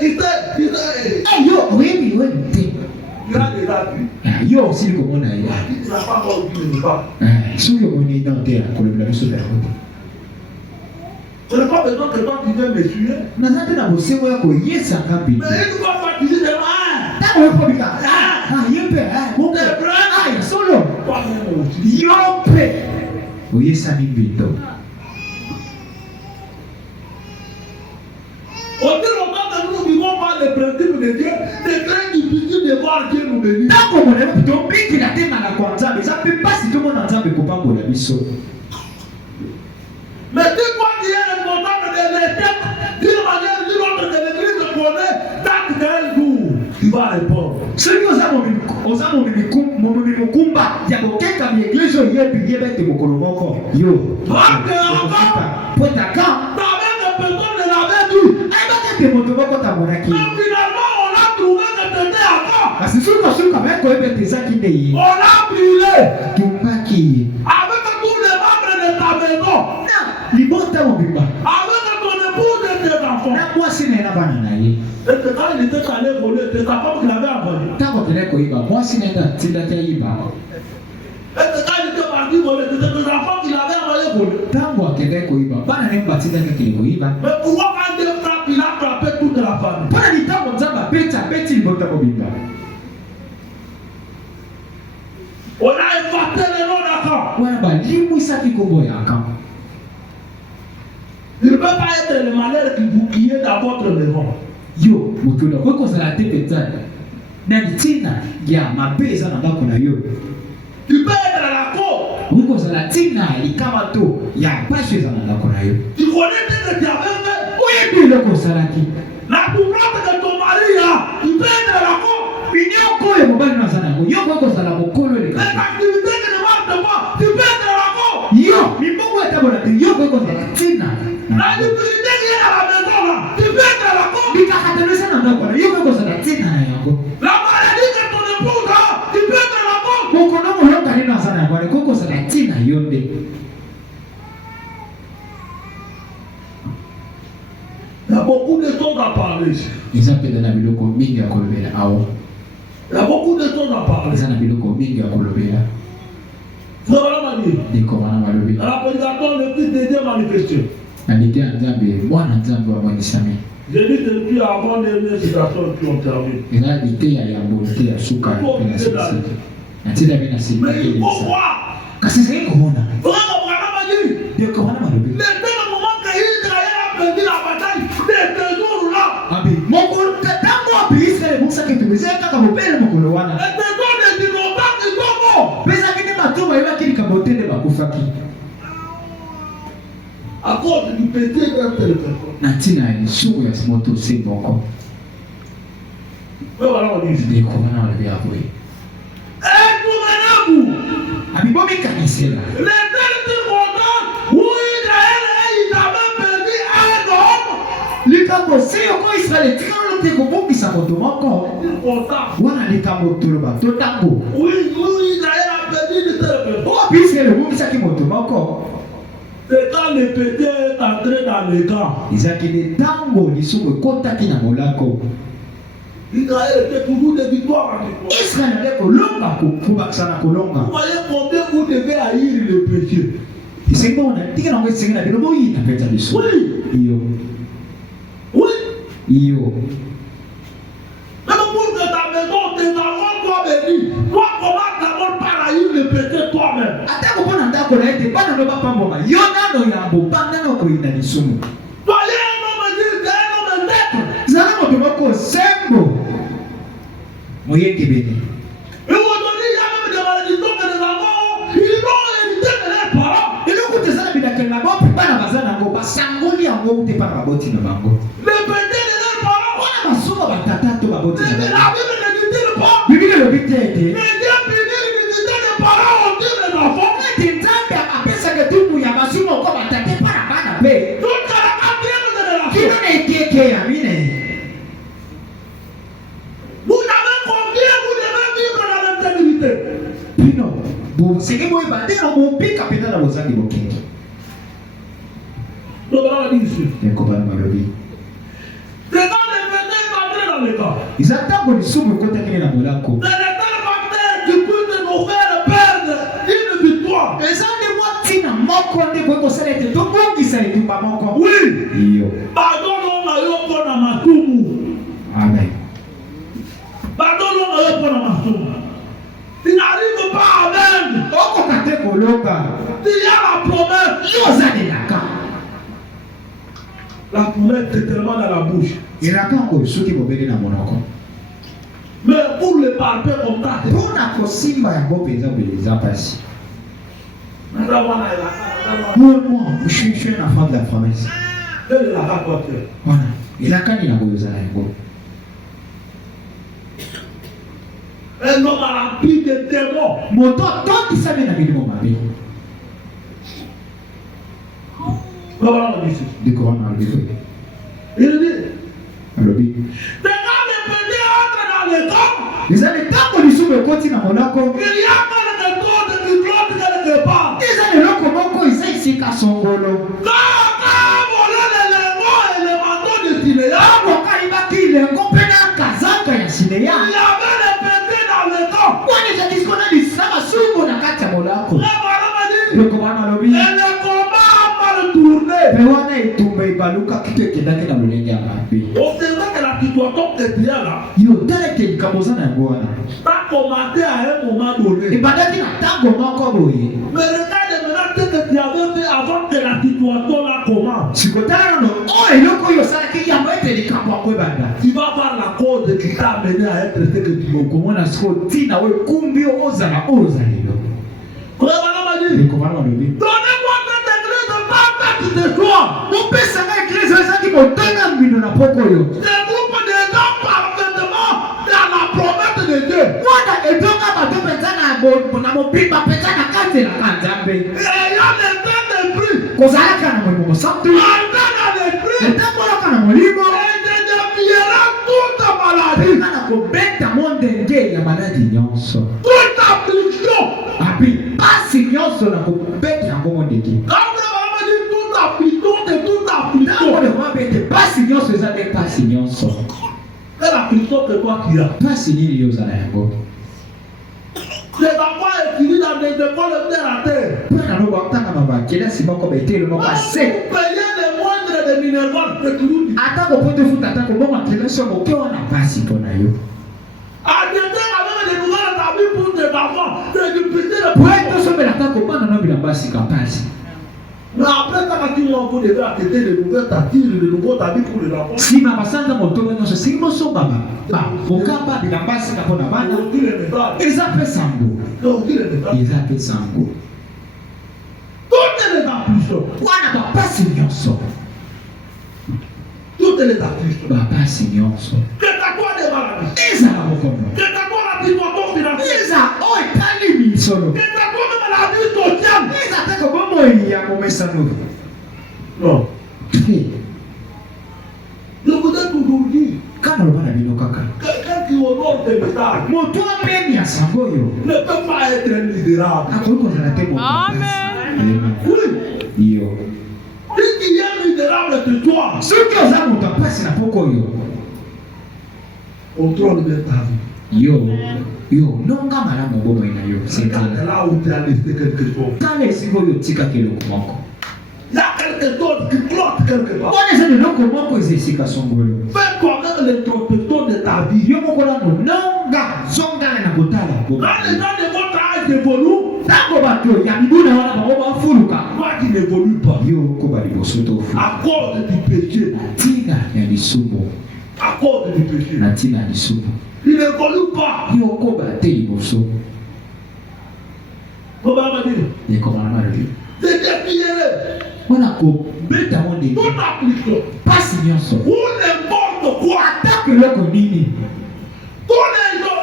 Tu sais, Eh yo webi te. il a déjà vu. Yo aussi komona ye. Tu n'as pas encore vu le pas. Soki omoni dante ya kolobela biso na yango. Je n'ai pas besoin que toi tu viennes me tuer. Naza te na bosengo ya ko yesa ngapi. Mais une fois que tu dis, ah, Tango yo pobika. Ah yempe mo t'es pe. prêt? Ah solo. Toi-même aussi. Yompe. Oyesani mbindo. Aussi longtemps que nous ne vivons pas les principes de Dieu, c'est très difficile de voir Dieu nous bénir. Tango monema to biki na tema na kwa nzambe. Za pe pasi to mona nzambe ko pambola biso. Mais si toi tu es responsable de l'échec, d'une manière ou d'une autre que l'église connaît, date d'un jour, tu vas répondre. Soki oza momemi mokumba ya kokeka mi eglise oyebi yebete mokolo moko yo potaka Avec les personnes de la vie, ayebaka ete moto moko tamonaki mais finalement on a trouvé que c'était à toi. kasi suka bakoyeba ete ezaki nde ye On a brûlé tumbaki ye avec tous les membres de ta maison, na libota mobimba avec ton épouse et tes enfants. na mwasi na ye na bana na ye Et que quand il était allé voler, c'est ta femme qui l'avait envoyé. ntango akende koyiba mwasi na ye nde atindaki ayiba Et que quand il était parti voler, c'était tes enfants qui l'avaient envoyé voler. ntango akende koyiba bana na ye batindaki akende koyiba Mais pourquoi quand Dieu frappe, il a frappé toute la famille? mpona litango nzambe abeti libota mobimba On a effacé les noms d'enfants. wana balimwisaki kombo ya akambo Il ne peut pas être le malheur qui est dans votre maison. yo moto oyo akoki kozala te mpenza na ntina ya mabe eza na ndako na yo Tu peux être à la cour. okoki kozala ntina ya likama to ya pasio eza na ndako na yo Tu connais ce que tu avais fait. oyebi eloko osalaki La souffrance que ton mari a, tu peux être à la cour. binyoko oyo mobali no aza na yango yo okoki kozala mokolo Les eleka activités qui ne marchent pas, tu peux être à la cour. yo mibongo etabola te yo okoki kozala ntina La difficulté qui est à la maison là, tu peux être à la cour. bikakatano eza na ndako na yo okoki kozala ntina na yango La maladie que ton épouse a, tu peux être à la cour. mokono molonga nino aza na yango wana ekoki kozala ntina yo nde Il y a beaucoup de choses à parler ici. eza mpenza na biloko mingi ya kolobela awa Il y a beaucoup de choses à parler. eza na biloko mingi ya kolobela Frère Mani, ndeko wana malobi dans la prédication, le Fils de Dieu manifesté. na lite ya nzambe mwana nzambe wamonisami J'ai dit depuis avant les citations qui ont terminé. eza lite ya yambo lite ya suka mpe na silisiti na ntina mpe na Mais il faut silisiti voir. kasi ezali komona Frère Mani, ndeko wana malobi mais dès le moment que Israël a perdu la bataille, des jours là, abi mokolo ntango api Israele ebongisaki etumba ezali kaka mobele mokolo wana les jours des innocents qui sont morts. mpe ezalaki nde bato bayebaki likambo te nde bakufaki À cause du péché d'un tel personne. na ntina ya lisumu ya moto se moko Mais voilà, on dit. ndeko wana malobi ya boye Et souvenez-vous, abi bomikanisela les tels circonstances où Israël et Isabelle perdu un homme, likambo se yoko Israele etikala te kobongisa moto moko circonstances wana likambo toloba to ntango où Israël a perdu de telle personne. oyo api Israele ebongisaki moto moko C'est quand le péché est entré dans le camp. ezalaki nde ntango lisumu ekotaki na molako Israël était toujours des victoires en victoire. Israele ade kolonga kobakisa na kolonga Vous voyez combien vous devez haïr le péché. esengi bona tika nango esengi na bino boyina mpenza biso Oui, iyo oui. iyo Même pour que ta maison, tes enfants soient bénis, toi commence d'abord par haïr le péché toi-même. atako mpo na ndako na ye te bana no bapamboma yo nano yambo bandana koyina lisumu Soyez un homme digne, un homme maître. zala moto moko sembo moyengebene Et aujourd'hui, il y a même des malédictions que les enfants, ils ont hérité de leurs parents. eloko te eza na bidakeli na bo mpe bana baza nango basangoli yango te mpa na baboti na bango Le péché de leurs parents. wana masumo batata to baboti na Mais bango la Bible ne dit pas. bibili elobi te ete Mais Dieu punit l'iniquité des parents au-dessus des enfants. ete nzambe apesaka etumbu ya masumo oko batate mpa na bana mpe Jusqu'à la quatrième génération. kino na ekeke ya mine Vous avez combien vous devez vivre dans l'intégrité. bino bosenge boyeba nde na mobika mpenza na bozangi bokenge Donc on a dit ici. ekobana malobi C'est quand le péché est entré dans le camp. eza ntango lisumu ekotakini na molako C'est le tel facteur qui peut nous faire perdre une victoire. eza nde mwa ntina moko nde boyi kosala ete tobongisa etumba moko Oui. iyo Pardon, on a eu pour la matumu. amen Pardon, on a eu pour la matumu. Tu n'arrives pas à même. okoka te kolonga Il y a la promesse. yo ozalelaka La promesse est tellement dans la bouche. elaka yango soki bobeli na monoko Mais pour le palper comme ça, c'est mpona kosimba yango mpenza obele eza mpasi bon. moi je suis un enfant de la promesse Quelle est la rapporteur? wana elakani yango ozala yango Un homme rempli de démons. moto atondisami na milimo mabe Voilà, on dit ici. ndeko wana alobi Il dit, alobi c'est quand le péché entre dans le camp, eza nde ntango lisumu ekoti na monako il y a même des choses qui flottent quelque part. eza eloko moko eza esika songolo Quand volé l'élément et le manteau de Sinéa, ntango kayibaki ilengo mpe na kazaka ya il sineya y avait le péché dans le camp. wana ezalisi kona lisina masumu na kati ya molako Et voilà, on dit, ndeko wana alobi et le combat a mal tourné. mpe wana etumba ebalukaki to ekendaki na lolenge ya mabe On sait que la situation est bien là. yo tala ete likambo oza na yango wana Ça a commencé à un moment donné. ebandaki na ntango moko boye Mais regarde maintenant ce que tu avais fait avant que la situation là commence. sikotala nano oyo eloko oyo osalaki yango ete likambo yango ebanda Tu vas voir la cause qui t'a amené à être ce que tu es. okomona sikoyo ntina oyo ekumbi yo ozala oyo ozalelo Vraiment, on dit, ndeko wana alobi donnez-moi cette église parfaite de toi. opesanga eglize oyo ezaki motonga mbindo na poko oyo Ce groupe de gens parfaitement dans la promesse de Dieu. wana etonga bato mpenza na mobimba mpenza na kati elaka nzambe Ayant le Saint-Esprit, kozalaka na molimo mosantu entrer dans l'esprit, etambolaka na molimo et je défierai toute maladie, nga na kobeta mo ndenge ya maladi nyonso toute affliction. api pasi nyonso na kobeta yango mo ndenge Quand vraiment dit toute affliction, c'est toute affliction. ntango lekomabe ete pasi nyonso eza nde pasi nyonso Et Quelle affliction que toi qui as? Pasi nini yozala yango? Les enfants étudient dans des écoles terre à terre. Bana no bakutanga mabakelasi moko betele moko ase. Vous payez les moindres de Minerval que tu nous dis. Ata kopote futa ata koboma kelasi moke wana pasi mpona yo. Arrêtez avec des nouvelles habits pour tes enfants. De députer le Ouais, tosomela ata kobana no bilamba sika pasi. Mais après, quand tu m'as dit de acheter de nouvelles tapis, de nouveaux tapis pour les enfants. Sima basanga motoba nyonso siki mosomba ba mokamba bilamba sika mpona bana. Eza mpe sango. Eza mpe sango. Toutes les afflictions. Wana bapasi nyonso. Toutes les afflictions. Bapasi nyonso. Que t'as quoi des maladies? Ezala mokomo. Que t'as quoi la situation financière? Eza oyo etali misolo. Que t'as quoi de maladie sociale? Eza te kobomoi ya momesano. Non. Je voudrais toujours dire, Kana loba na bino kaka. quelqu'un qui honore tes messages Moto apemi ya sango oyo. ne peut pas être un misérable. Akoki kozala te moto. Amen. Oui. Yo. Si tu es misérable, c'est toi. Soki oza moto apasi na poko oyo. Contrôle de ta vie. Yo. Nonga malamu bomoi na yo. C'est là où tu as laissé quelque chose. Tala esika oyo otikaki eloko moko. Il y a quelque chose qui cloche quelque part. Wana eza eloko moko eza esika songolo. Fais toi-même l'introspection de ta vie. Yo moko nano nonga zongala na kotala. Quand les gens de votre âge évoluent, Tango bato ya mibuna wana bango bafuluka. toi qui n'évolues pas, Yo koba liboso tofu. à cause du péché, Tina ya lisumu. à cause du péché, Na tina ya lisumu. il n'évolue pas. Yo koba te liboso. Comment on va dire? Yekomana malobi. C'est dépieré. Wana kobeta mo ndenge. Toute affliction, Pasi nyonso. ou n'importe quoi, Atako eloko nini. tous les gens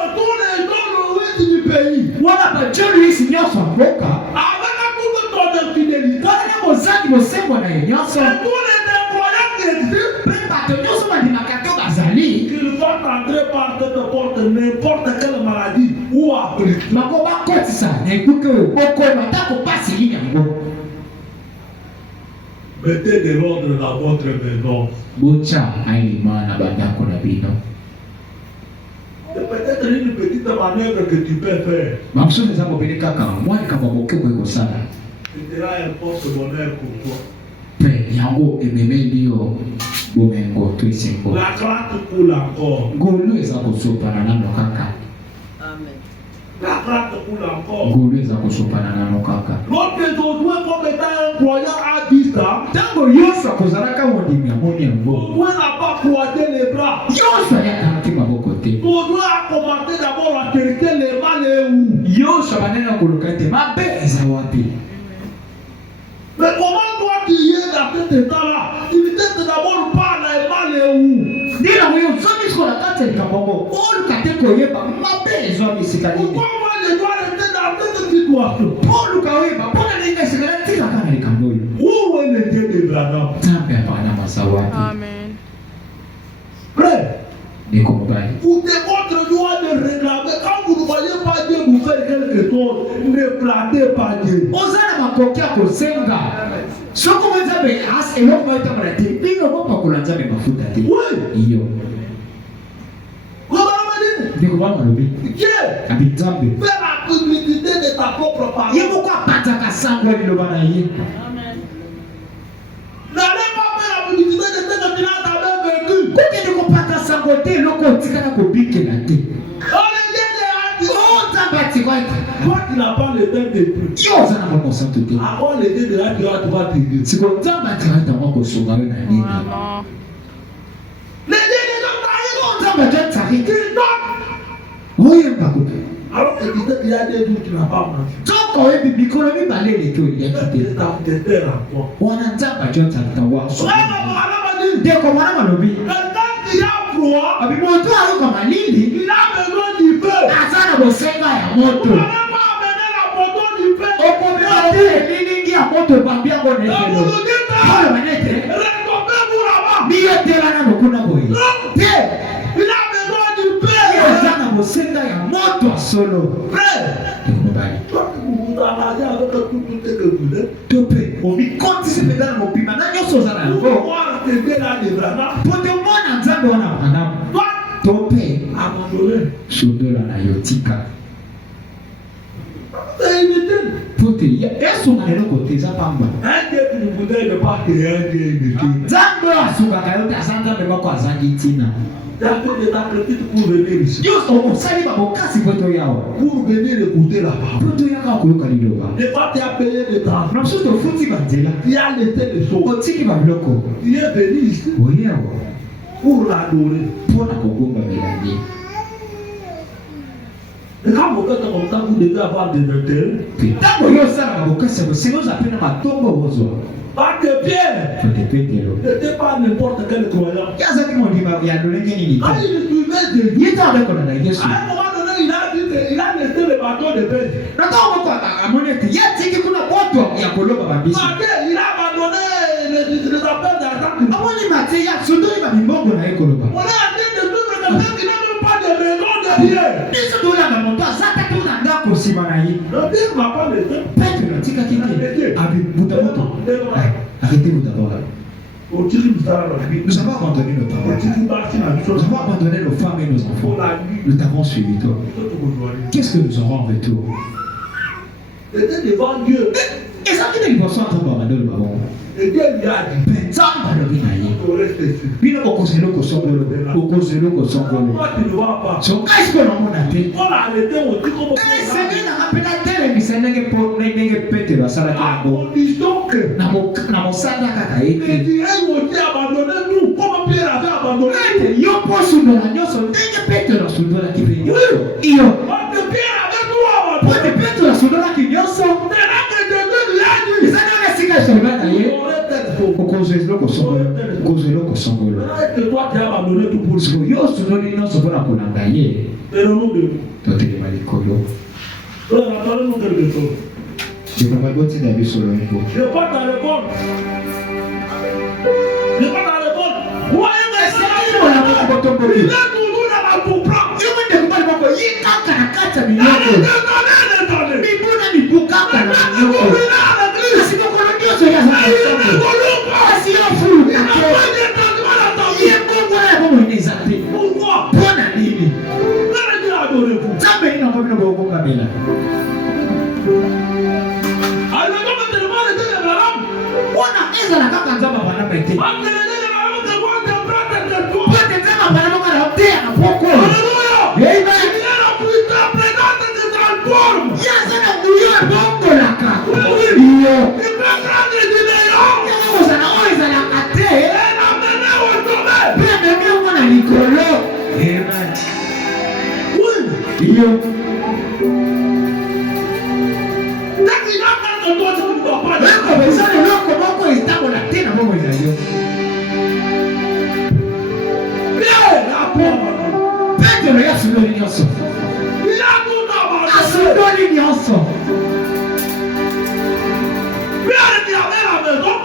le reste du pays, Wana bajolu isi nyonso mboka. avec toute ton infidélité, Wana ne bozaki bosembo na ye nyonso. et tous les incroyables qui existent, Mpe bato nyonso bandimaka to bazali. qu'ils vont entrer par cette porte n'importe quelle maladie ou affliction. Bango bakotisa na ekuke oyo bokoyeba atako pasi nini yango. Mettez de l'ordre dans votre maison. Bocha alima na bandako na bino. C'est peut-être une petite manœuvre que tu peux faire. Makusudi eza mobili kaka mwani kama moke boye kosala. Ce sera un porte-bonheur pour toi. Pe yango ememeli yo bomengo to esengo. La grâce coule encore. Ngolu eza kosopana nano kaka. La grâce coule encore. Ngolu eza kosopana nano kaka. Notre besoin comme étant un croyant a dit ça. Tango yoso akozalaka mondimi amoni yango. Besoin n'a pas croisé les bras. Yoso Ayakaki maboko te. Besoin a commencé d'abord à chercher les mal et où. yoso banena koluka te mabe eza wapi. Mais comment toi tu y es dans cet état-là? Il était d'abord pas les mal et où. Ndila oyo zomi sikola kati ya likambo ngo oluka te koyeba mabe ezwami esika nini. Pourquoi moi je dois rester dans cette situation? Oluka oyeba mpona ndenge esekala tikaka na likambo oyo. Où est le Dieu de Branham? Nzambe apana masawapi. Amen. Frère, Ndeko mobali. vous êtes votre droit de réclamer. Quand vous ne voyez pas Dieu vous faire quelque chose, ne plantez pas Dieu. Oza na makoki ya kosenga. Soko mo nzambe as eloko mo etambola te bino bopakola nzambe mafuta te. Oui. Iyo. Comment on va dire? Ndeko bana lobi. Dieu, Abi nzambe. fais la publicité de ta propre Ye parole. moko apataka sango liloba na ye. N'allez pas faire la publicité de ce que tu n'as jamais vécu. Kokende kopata sango te eloko otikala kobikela te. Dans les Dieu de O nzambe atikwa ete. toi qui n'as pas le temps de prier. Yo oza na moko santo te. Avant le Dieu de la tu vas t'aider. Siko nzambe atikwa ete mwa kosunga yo na nini. Vraiment. Les Dieu de la O nzambe atwa tsari te. tu donnes. Oyemba kote. Alors que tu sais qu'il y a des jours tu n'as pas mangé. Toko oyebi mikolo mibale eleki oliaki te. C'est ta terre en toi. Wana nzambe atwa tsari ta wa so. Frère, on va dire. Ndeko mwana malobi. Quelqu'un qui a froid, Abi moto ayoka malili. il a besoin du feu. Aza na bosenga ya Vous moto. n'avez pas amené la photo du feu. Okomela te elilingi ya moto ebambi yango na Et vous efelo. nous dites, Oyo banete. récompensez-vous là-bas. Biyo te wana mokuna boye. Non, Te. il a besoin du Oza feu. na bosenga ya moto ya solo. Frère, Ndeko mobali. toi qui vous arrangez avec tout ce que vous êtes, To mpe omikotisi mpenza na mobimba na nyonso oza na pour yango. voir ce Dieu là de Branham, Po te omona nzambe wana Branham. toi, To tope abandonné. sundola na yotika C'est inutile. pote yesu maneno kote za pamba Un Dieu qui nous voudrait ne pas créer un Dieu inutile. nzambe asungaka yo te aza nzambe moko azangi ntina Tu as fait des sacrifices pour venir ici. nyonso osali babokasi po toyawa Pour venir écouter la parole. po toyaka koyoka liloba Des fois, tu as payé des transports. na mosusu tofuti banzela Tu as laissé les choses. otiki babiloko Tu es venu ici oyewa pour l'adorer. mpona kogombamela ye Et quand vous faites comme ça, vous devez avoir des intérêts. ntango yo osalaka bokasi yango sino oza mpe na matombo ozwa Parce que Pierre fote petelo n'était pas n'importe quel croyant. ye azaki mondima ya lolenge nini Quand te il suivait Jésus, ye ntango abekola na yesu à un moment donné, il a dit qu'il a laissé le bateau de pêche. na ntango moko amoni ete ye atiki kuna moto ya koloba babisi Parce qu'il a abandonné les affaires d'argent. amoni mate ya sondoli bamibongo na ye koloba On a dit de tout quelqu'un qui n'a même pas de maison de rien. biso tolanda moto aza te tona ndako nsima na ye Le Dieu m'a pas laissé. petelo atikaki te abibuta moto arrêtez vous d'abord là. Au Tiri Moussala, la vie. Nous avons abandonné nos Au parents. Tiri Moussala, la vie. Nous avons abandonné nos femmes et nos enfants. Pour la nuit. Nous t'avons suivi toi. Qu'est-ce que nous aurons en retour? C'était devant Dieu. Et ça qui est l'important entre abandonner le baron. Et Dieu lui a dit, Pensant à l'origine. il faut rester ici. Bino okozelo kosongolo, okozelo kosongolo. Pourquoi tu ne vas pas? So qu'est-ce que l'on a fait? On a arrêté au Tiri Moussala. C'est bien à rappeler la terre et c'est n'est pour n'ayez pété la salle À à la condition que. na mo sada kaka Et ete. tu as aussi abandonné nous. Comment Pierre avait abandonné nous? Yo posu ndo la nyoso ndenge pété la sundo la kipe. Iyo. Parce que Pierre avait tout Pote abandonné. pété la sundo la kinyoso. C'est là que Dieu lui a dit. Isa nyo sika shamba na Il ye. aurait peut-être faux. Okozelo kosongolo. Okozelo kosongolo. Peut-être que toi tu as abandonné tout pour So lui. yo sundo ni nyonso mpona kolanda ye. Et nous de Totelema likolo. donc attendez-nous quelque chose. Ekoma botinda biso loyiko. Je pas ta réponse. Je pas ta réponse. Voyez mes Mpona il est toujours dans la pourpre. yo mwende kubali moko ye kaka na kati ya Allez, miloko. attendez. Mibuna mibu kaka na miloko. Kasi mokolo nyonso ye aza kosongo. Kasi yo fulu na te. Ye bongo na bongo ene eza te. Pourquoi? Mpona nini? Quand Dieu a adoré vous. Nzambe nini yango bino bokongamela? Alors comment tu ne vas arrêter les balames? Mpona ezala kaka nzambe abanama ete. Parce que les balames te voient te prendre tes toits. Mpote nzambe abanama kaka na oteya na poko. Alléluia. Amen. Il est la puissance présente qui transforme. Ye aza na nguyo ebongolaka. Iyo. Il peut prendre des idéaux. Yango kozala oyo ezalaka te. Et l'amener au sommet. Mpe amemi yango na likolo. Amen. Oui. Iyo. Dès qu'il a fait de toi, tu ne dois pas le faire. ekobeza leloko moko etambola te na bongo eza yo. Pierre a tout abandonné. Petelo ye asundoli nyonso. Il a tout abandonné. Asundoli nyonso. Pierre qui avait la maison.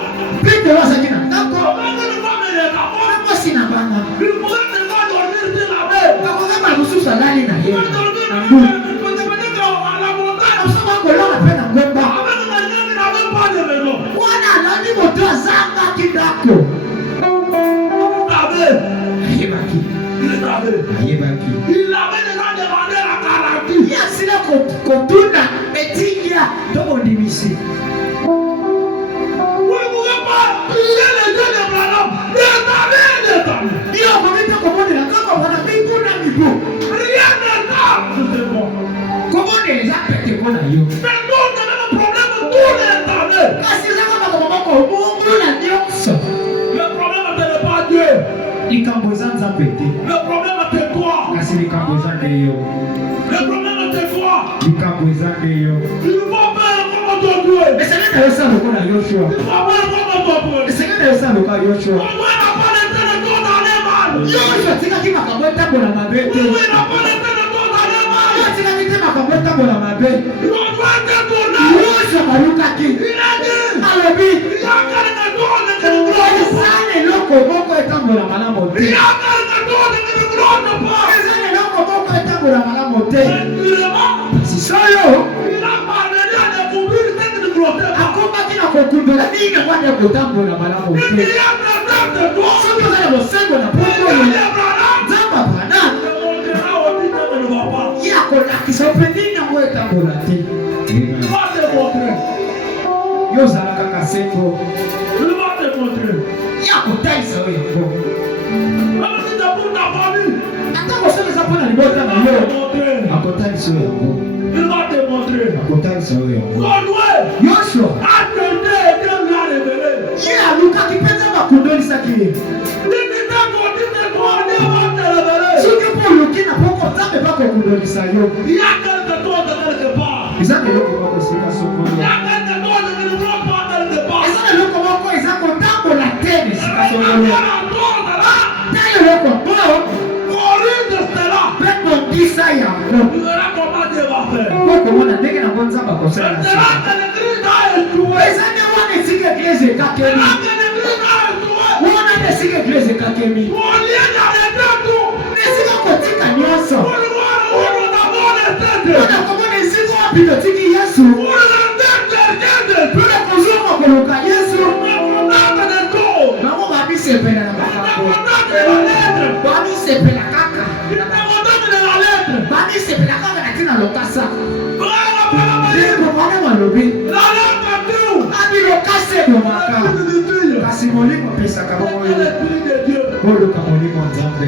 Petelo azalaki na ndako. Comment que le femme et les enfants, Na mwasi na bana. il pouvait seulement dormir sur la mer. bakokamba mosusu alali na ye Il pouvait dormir na sur ngu. peut-être à la montagne. osoma kolonga mpe na ngomba. Avec quelqu'un qui n'avait pas de maison. wana alandi moto azangaki ndako. Avait. ayebaki. Il savait. ayebaki. Il avait déjà demandé la garantie. ye asila kotuna etingia to bondimisi. Vous ne pouvez pas prier les dieux de Branham. Des années. yo okoki te kobondela kaka mpona mibu na mibu. Rien n'étape. C'est bon. kobondela eza pete mpo na yo. Mais nous, on a même un problème tous les années. kasi ezaka makambo moko obongula nyonso. Le problème, ce n'est pas Dieu. likambo eza nzambe te. Le problème, c'est toi. kasi likambo eza nde yo. Le problème, c'est toi. likambo eza nde yo. Il faut faire comme ton Dieu. esenge na yo sa lokola yoshua. Il faut faire comme ton Dieu. esenge na yo sa lokola yoshua. Ton Dieu n'a pas laissé de toi dans les mains. yoshua atikaki makambo etambola mabe te. Ton Dieu n'a pas laissé de toi dans les mains. yo atikaki te makambo etambola mabe. Ton Dieu est tourné. yoshua balukaki. Il a dit. alobi Il y a quelque chose qui ne glorifie eza eloko moko etambola malamu pas. te. Il y a quelque chose qui ne glorifie pas. eza eloko moko etambola malamu te. Seulement, kasi soyo il a parvenu à découvrir ce qui ne glorifie pas. akomaki na kokundela nini yango ande kotambola malamu Il te. y a besoin de toi. soki oza na bosengo na Il y poko a oyo des Branham. nzambe papa na yako lakisa upendini yango etambola te yozala kaka seko yako taisa oyo yango ata kosomesa mpona libota na yo akotalisa oyo yango akotalisa oyo yango Yoshua ye alukaki mpenza bakundolisaki ye soki mpo oluki na poko nzambe bakokundolisa yo eza na eloko bakosika sokolo eza na eloko moko eza kotambola te na esika sokolo ta eloko mpe bongisa yango po komona ndenge nango nzambe akosala eza nde wana esika eglise ekakemi wana nde esika eglise ekakemi esika kotika nyonso wana komona esika wapi totiki yesu mpona kozonga koluka yesu bango babisepela na makambo babisepela kaka babisepela kaka na ntina lokasa bomane malobi abilokasa ebomaka kasi molimo apesaka bongo oluka molimo nzambe